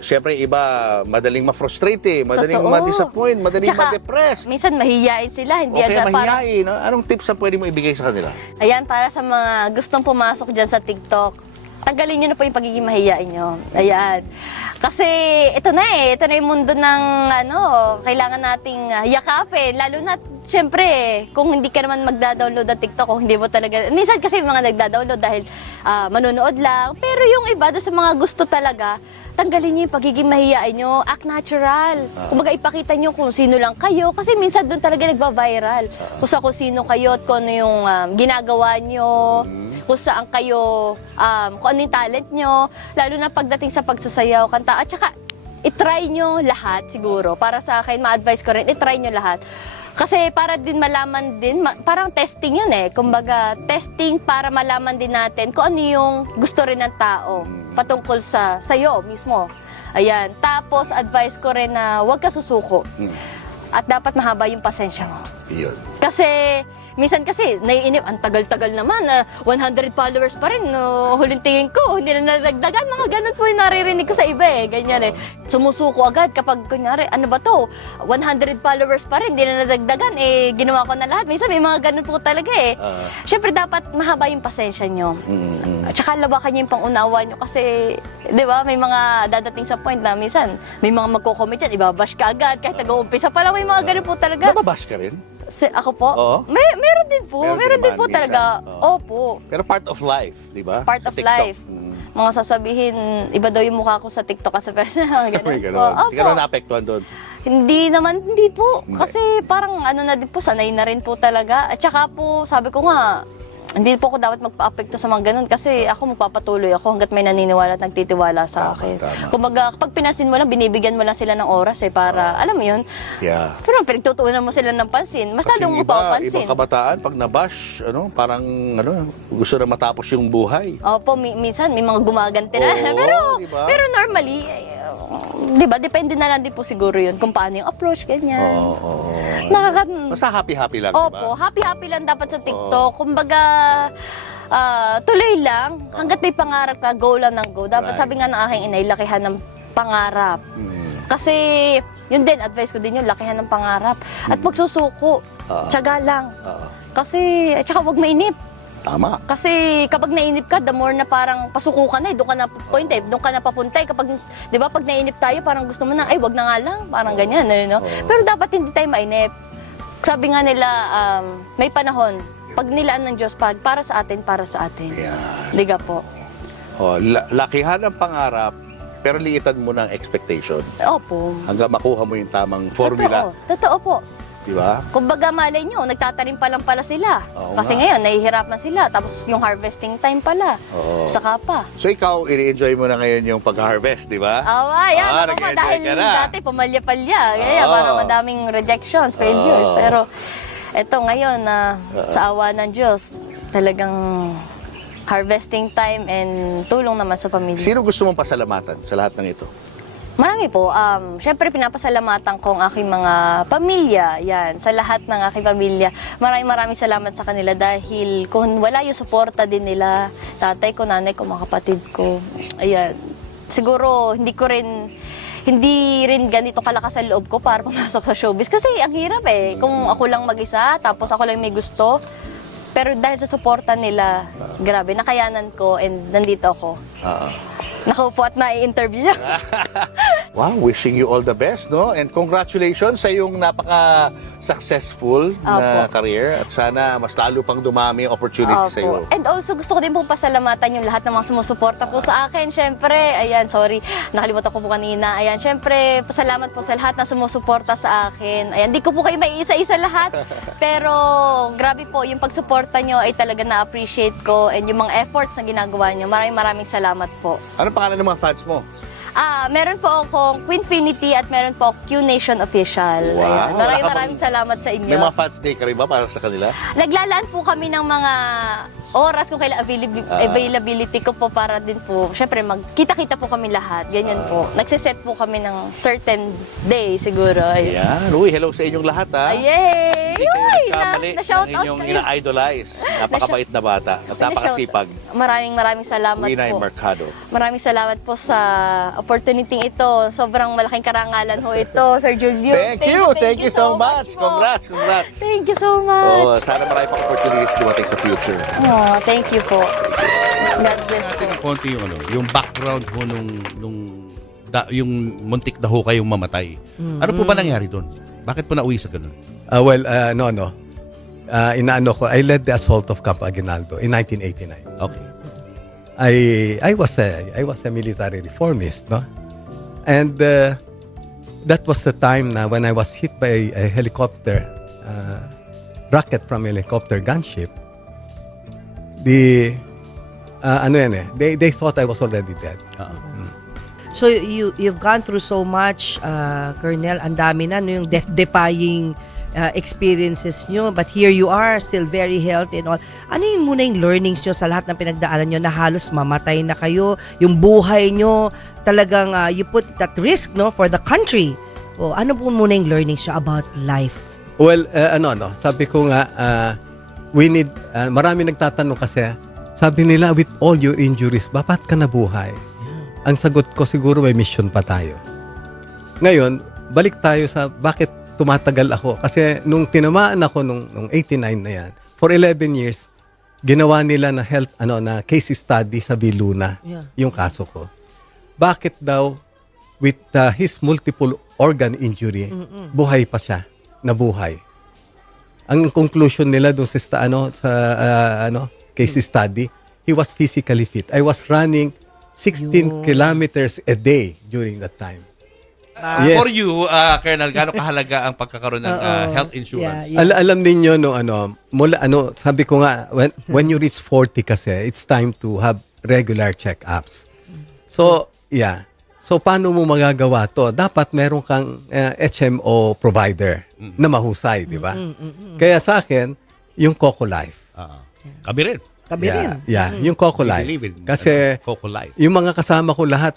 Siyempre, iba, madaling ma-frustrate madaling ma-disappoint, madaling ma-depress. Minsan mahihiyain sila, hindi Okay, agad mahihiyain. Anong tips na pwede mo ibigay sa kanila? Ayan, para sa mga gustong pumasok dyan sa TikTok, tanggalin nyo na po yung pagiging mahihiyain nyo. Ayan. Kasi ito na yung mundo ng kailangan nating yakapin. Lalo na, syempre, kung hindi ka naman magda-download ng TikTok, kung hindi mo talaga, minsan kasi yung mga nagda-download dahil manonood lang. Pero yung iba, sa mga gusto talaga, tanggalin niyo yung pagiging mahihiyain nyo, act natural. Kumbaga ipakita nyo kung sino lang kayo kasi minsan doon talaga nagba-viral. Kung sino kayo at kung ano yung ginagawa nyo, kung saan kayo, kung ano yung talent nyo, lalo na pagdating sa pagsasayaw, kanta, at saka itry nyo lahat siguro. Para sa akin, ma-advise ko rin, itry nyo lahat. Kasi para din malaman din, parang testing yun eh. Kumbaga, testing para malaman din natin kung ano yung gusto rin ng tao patungkol sa sa'yo mismo. Ayan. Tapos, advice ko rin na huwag ka susuko. At dapat mahaba yung pasensya mo. Yun. Kasi, minsan kasi, naiinip, ang tagal-tagal naman, 100 followers pa rin, no, huling tingin ko, hindi na nadagdagan, mga ganun po yung naririnig ko sa iba eh, ganyan eh. Sumusuko agad kapag, kunyari, ano ba to, 100 followers pa rin, hindi na nadagdagan, eh, ginawa ko na lahat. Minsan may mga ganun po talaga eh. Siyempre, dapat mahaba yung pasensya nyo. At saka lawakan nyo yung pangunawa nyo kasi, di ba, may mga dadating sa point na minsan, may mga magko-comment yan, ibabash ka agad, kahit nag-uumpisa pa lang, may mga ganun po talaga. Nababash ka rin? Ako po? Oo. Meron din po. Meron din po naman, talaga. minsan. Oo. Opo. Pero part of life, di ba? Part Sa of TikTok. life. Mga sasabihin, iba daw yung mukha ko sa TikTok at sa personal. May Ganun po. ganun. Hindi ka Opo. naman naapektuhan doon. Hindi po. Hindi. Kasi parang ano na din po, sanay na rin po talaga. At saka po, sabi ko nga, hindi po ako dapat magpa-apekto sa mga ganun kasi ako magpapatuloy ako hanggat may naniniwala at nagtitiwala sa akin. Tama. Kumbaga, kapag pinasin mo lang, binibigyan mo lang sila ng oras eh para, alam mo yun, Yeah. pero pinagtutuunan mo sila ng pansin. Mas Kasi lalong mo pa pansin. ibang kabataan, pag nabash, parang, gusto na matapos yung buhay. Opo, minsan may mga gumaganti na. Oo, diba? pero normally, di ba, depende na lang din po siguro yun kung paano yung approach, ganyan. Oo. Nakaka- Basta happy-happy lang, di ba? Opo, happy-happy lang dapat sa TikTok. Kumbaga, tuloy lang. Hanggat may pangarap ka, go lang ng go. Dapat Right. sabi nga ng aking inay, lakihan ng pangarap. Kasi, yun din, advice ko din yun, lakihan ng pangarap. At magsusuko, tiyaga lang. Kasi, at saka huwag mainip. Tama. Kasi kapag nainip ka, the more na parang pasuko ka na, doon ka na point doon ka na papunta. Kapag, di ba, pag nainip tayo, parang gusto mo na, ay, wag na nga lang, parang ganyan, no? Pero dapat hindi tayo mainip. Sabi nga nila, may panahon, pag nilaan ng Diyos, para sa atin, para sa atin. Yeah. Di ka po? Lakihan ang pangarap, pero liitan mo ng expectation. Opo. Hanggang makuha mo yung tamang formula. Totoo po. Di ba? Kumbaga, malay nyo, nagtatanim pa lang pala sila. Oo Kasi nga. ngayon, nahihirapan sila. Tapos yung harvesting time pala. Oo. Saka pa. So ikaw, i-enjoy mo na ngayon yung pag-harvest, di ba? Yan. Ako pa, nag-enjoy dahil ka na. dati pumalya-palya. Kaya Oo. parang madaming rejections, failures. Oo. Pero eto ngayon na sa awa ng Diyos, talagang harvesting time and tulong naman sa pamilya. Sino gusto mong pasalamatan sa lahat ng ito? Marami po. Siyempre, pinapasalamatan ko ang aking mga pamilya. Yan, sa lahat ng aking pamilya. Maraming salamat sa kanila dahil kung wala yung suporta din nila, tatay ko, nanay ko, mga kapatid ko. Ayan. Siguro, hindi rin ganito kalakas ang loob ko para pumasok sa showbiz. Kasi ang hirap eh. Kung ako lang mag-isa, tapos ako lang may gusto. Pero dahil sa suporta nila, grabe, nakayanan ko and nandito ako. Nakaupo at na-i-interview niya. Wow, wishing you all the best, no? And congratulations sa iyong napaka-successful na career at sana mas lalo pang dumami ang opportunity sa iyo. And also, gusto ko din pong pasalamatan yung lahat ng mga sumusuporta po sa akin. Siyempre, ayan, sorry, nakalimutan ko po kanina. Ayan, siyempre, pasalamat po sa lahat na sumusuporta sa akin. Ayan, di ko po kayo may isa-isa lahat. Pero, grabe po, yung pagsuporta nyo ay talaga na-appreciate ko and yung mga efforts na ginagawa nyo. Maraming salamat po. Ano pangalan ng mga fans mo? Meron po akong Queenfinity at meron po akong Q-Nation Official. Wow. Ayan. Maraming salamat sa inyo. May mga fans day ka rin ba para sa kanila? Naglalaan po kami ng mga oras kung kailan availability ko po para din po. Syempre, magkita-kita po kami lahat. Ganyan po. Nagsiset po kami ng certain day siguro. Ayun. Ayan. Uy, hello sa inyong lahat, ha? Yay! Hindi kayo Uy! nagkamali Na-shout ng out inyong kayo. ina-idolize. Napakabait na bata at napakasipag. Maraming salamat Winay po. Mercado. Maraming salamat po sa opportunity ito. Sobrang malaking karangalan ho ito, Sir Julio. Thank you so much. po. Congrats. Thank you so much. Sana marami pang opportunities dumating sa future. Thank you po. God bless Natin po. ng konti yung background ho yung muntik na ho kayong mamatay. Ano po ba nangyari doon? Bakit po nauwi sa ganun? No. Inaano ko, I led the assault of Campo Aguinaldo in 1989. Okay. I was a military reformist, no? And that was the time na when I was hit by a helicopter, rocket from a helicopter gunship. They thought I was already dead. So you've gone through so much, Colonel, ang dami na, no, yung death-defying experiences nyo. But here you are, still very healthy and all. Ano yung muna yung learnings nyo sa lahat ng pinagdaanan nyo na halos mamatay na kayo? Yung buhay nyo, talagang you put it at risk, no, for the country. O, ano po muna yung learnings nyo about life? Well, sabi ko nga, we need, marami nagtatanong kasi, sabi nila, with all your injuries, ba't ka nabuhay? Ang sagot ko, siguro may mission pa tayo. Ngayon, balik tayo sa bakit tumatagal ako. Kasi nung tinamaan ako nung 89 na yan, for 11 years, ginawa nila na na case study sa Viluna, yung kaso ko. Bakit daw, with his multiple organ injury, buhay pa siya, nabuhay. Ang conclusion nila doon sa case study, he was physically fit. I was running 16 kilometers a day during that time. Yes. For you, Colonel, gaano kahalaga ang pagkakaroon ng health insurance? Alam ninyo sabi ko nga when you reach 40 kasi, it's time to have regular check-ups. So, So, paano mo magagawa to? Dapat meron kang HMO provider na mahusay, di ba? Kaya sa akin, yung Coco Life. Kami rin. Yung Coco Life. Kasi Coco Life. yung mga kasama ko lahat,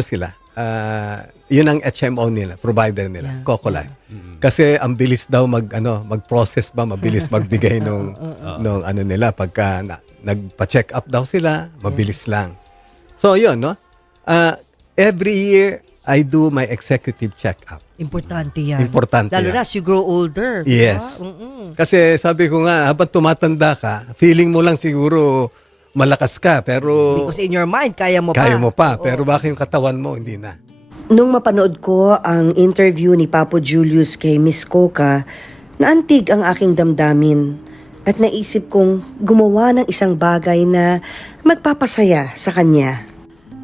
sila? Yun ang HMO nila, provider nila, Coco Life. Kasi ang bilis daw mag-process ba, mabilis magbigay nung nila pagka nagpa-check up daw sila, mabilis lang. So, yun, no? Every year, I do my executive check-up. Importante yan. Importante Lalo yan. na as you grow older. Yes. Diba? Kasi sabi ko nga, habang tumatanda ka, feeling mo lang siguro malakas ka, pero Because in your mind, kaya mo pa. kaya mo pa. Pero baka yung katawan mo, hindi na. Nung mapanood ko ang interview ni Papo Julius kay Miss Coca, naantig ang aking damdamin at naisip kong gumawa ng isang bagay na magpapasaya sa kanya.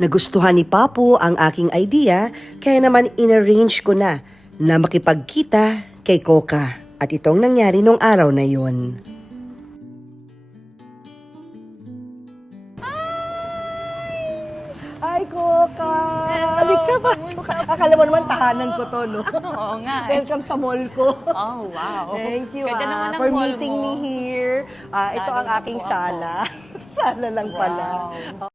Nagustuhan ni Papo ang aking idea, kaya naman inarrange ko na makipagkita kay Coca. At itong nangyari nung araw na yon. Hi, Coca! Halika ba? Akala mo naman tahanan ko to, no? Oo nga. Welcome sa mall ko. Oh, wow. Thank you Ganda naman ng for mall meeting mo. me here. Ito ang Lalo na aking po sala. Sala lang pala. Wow.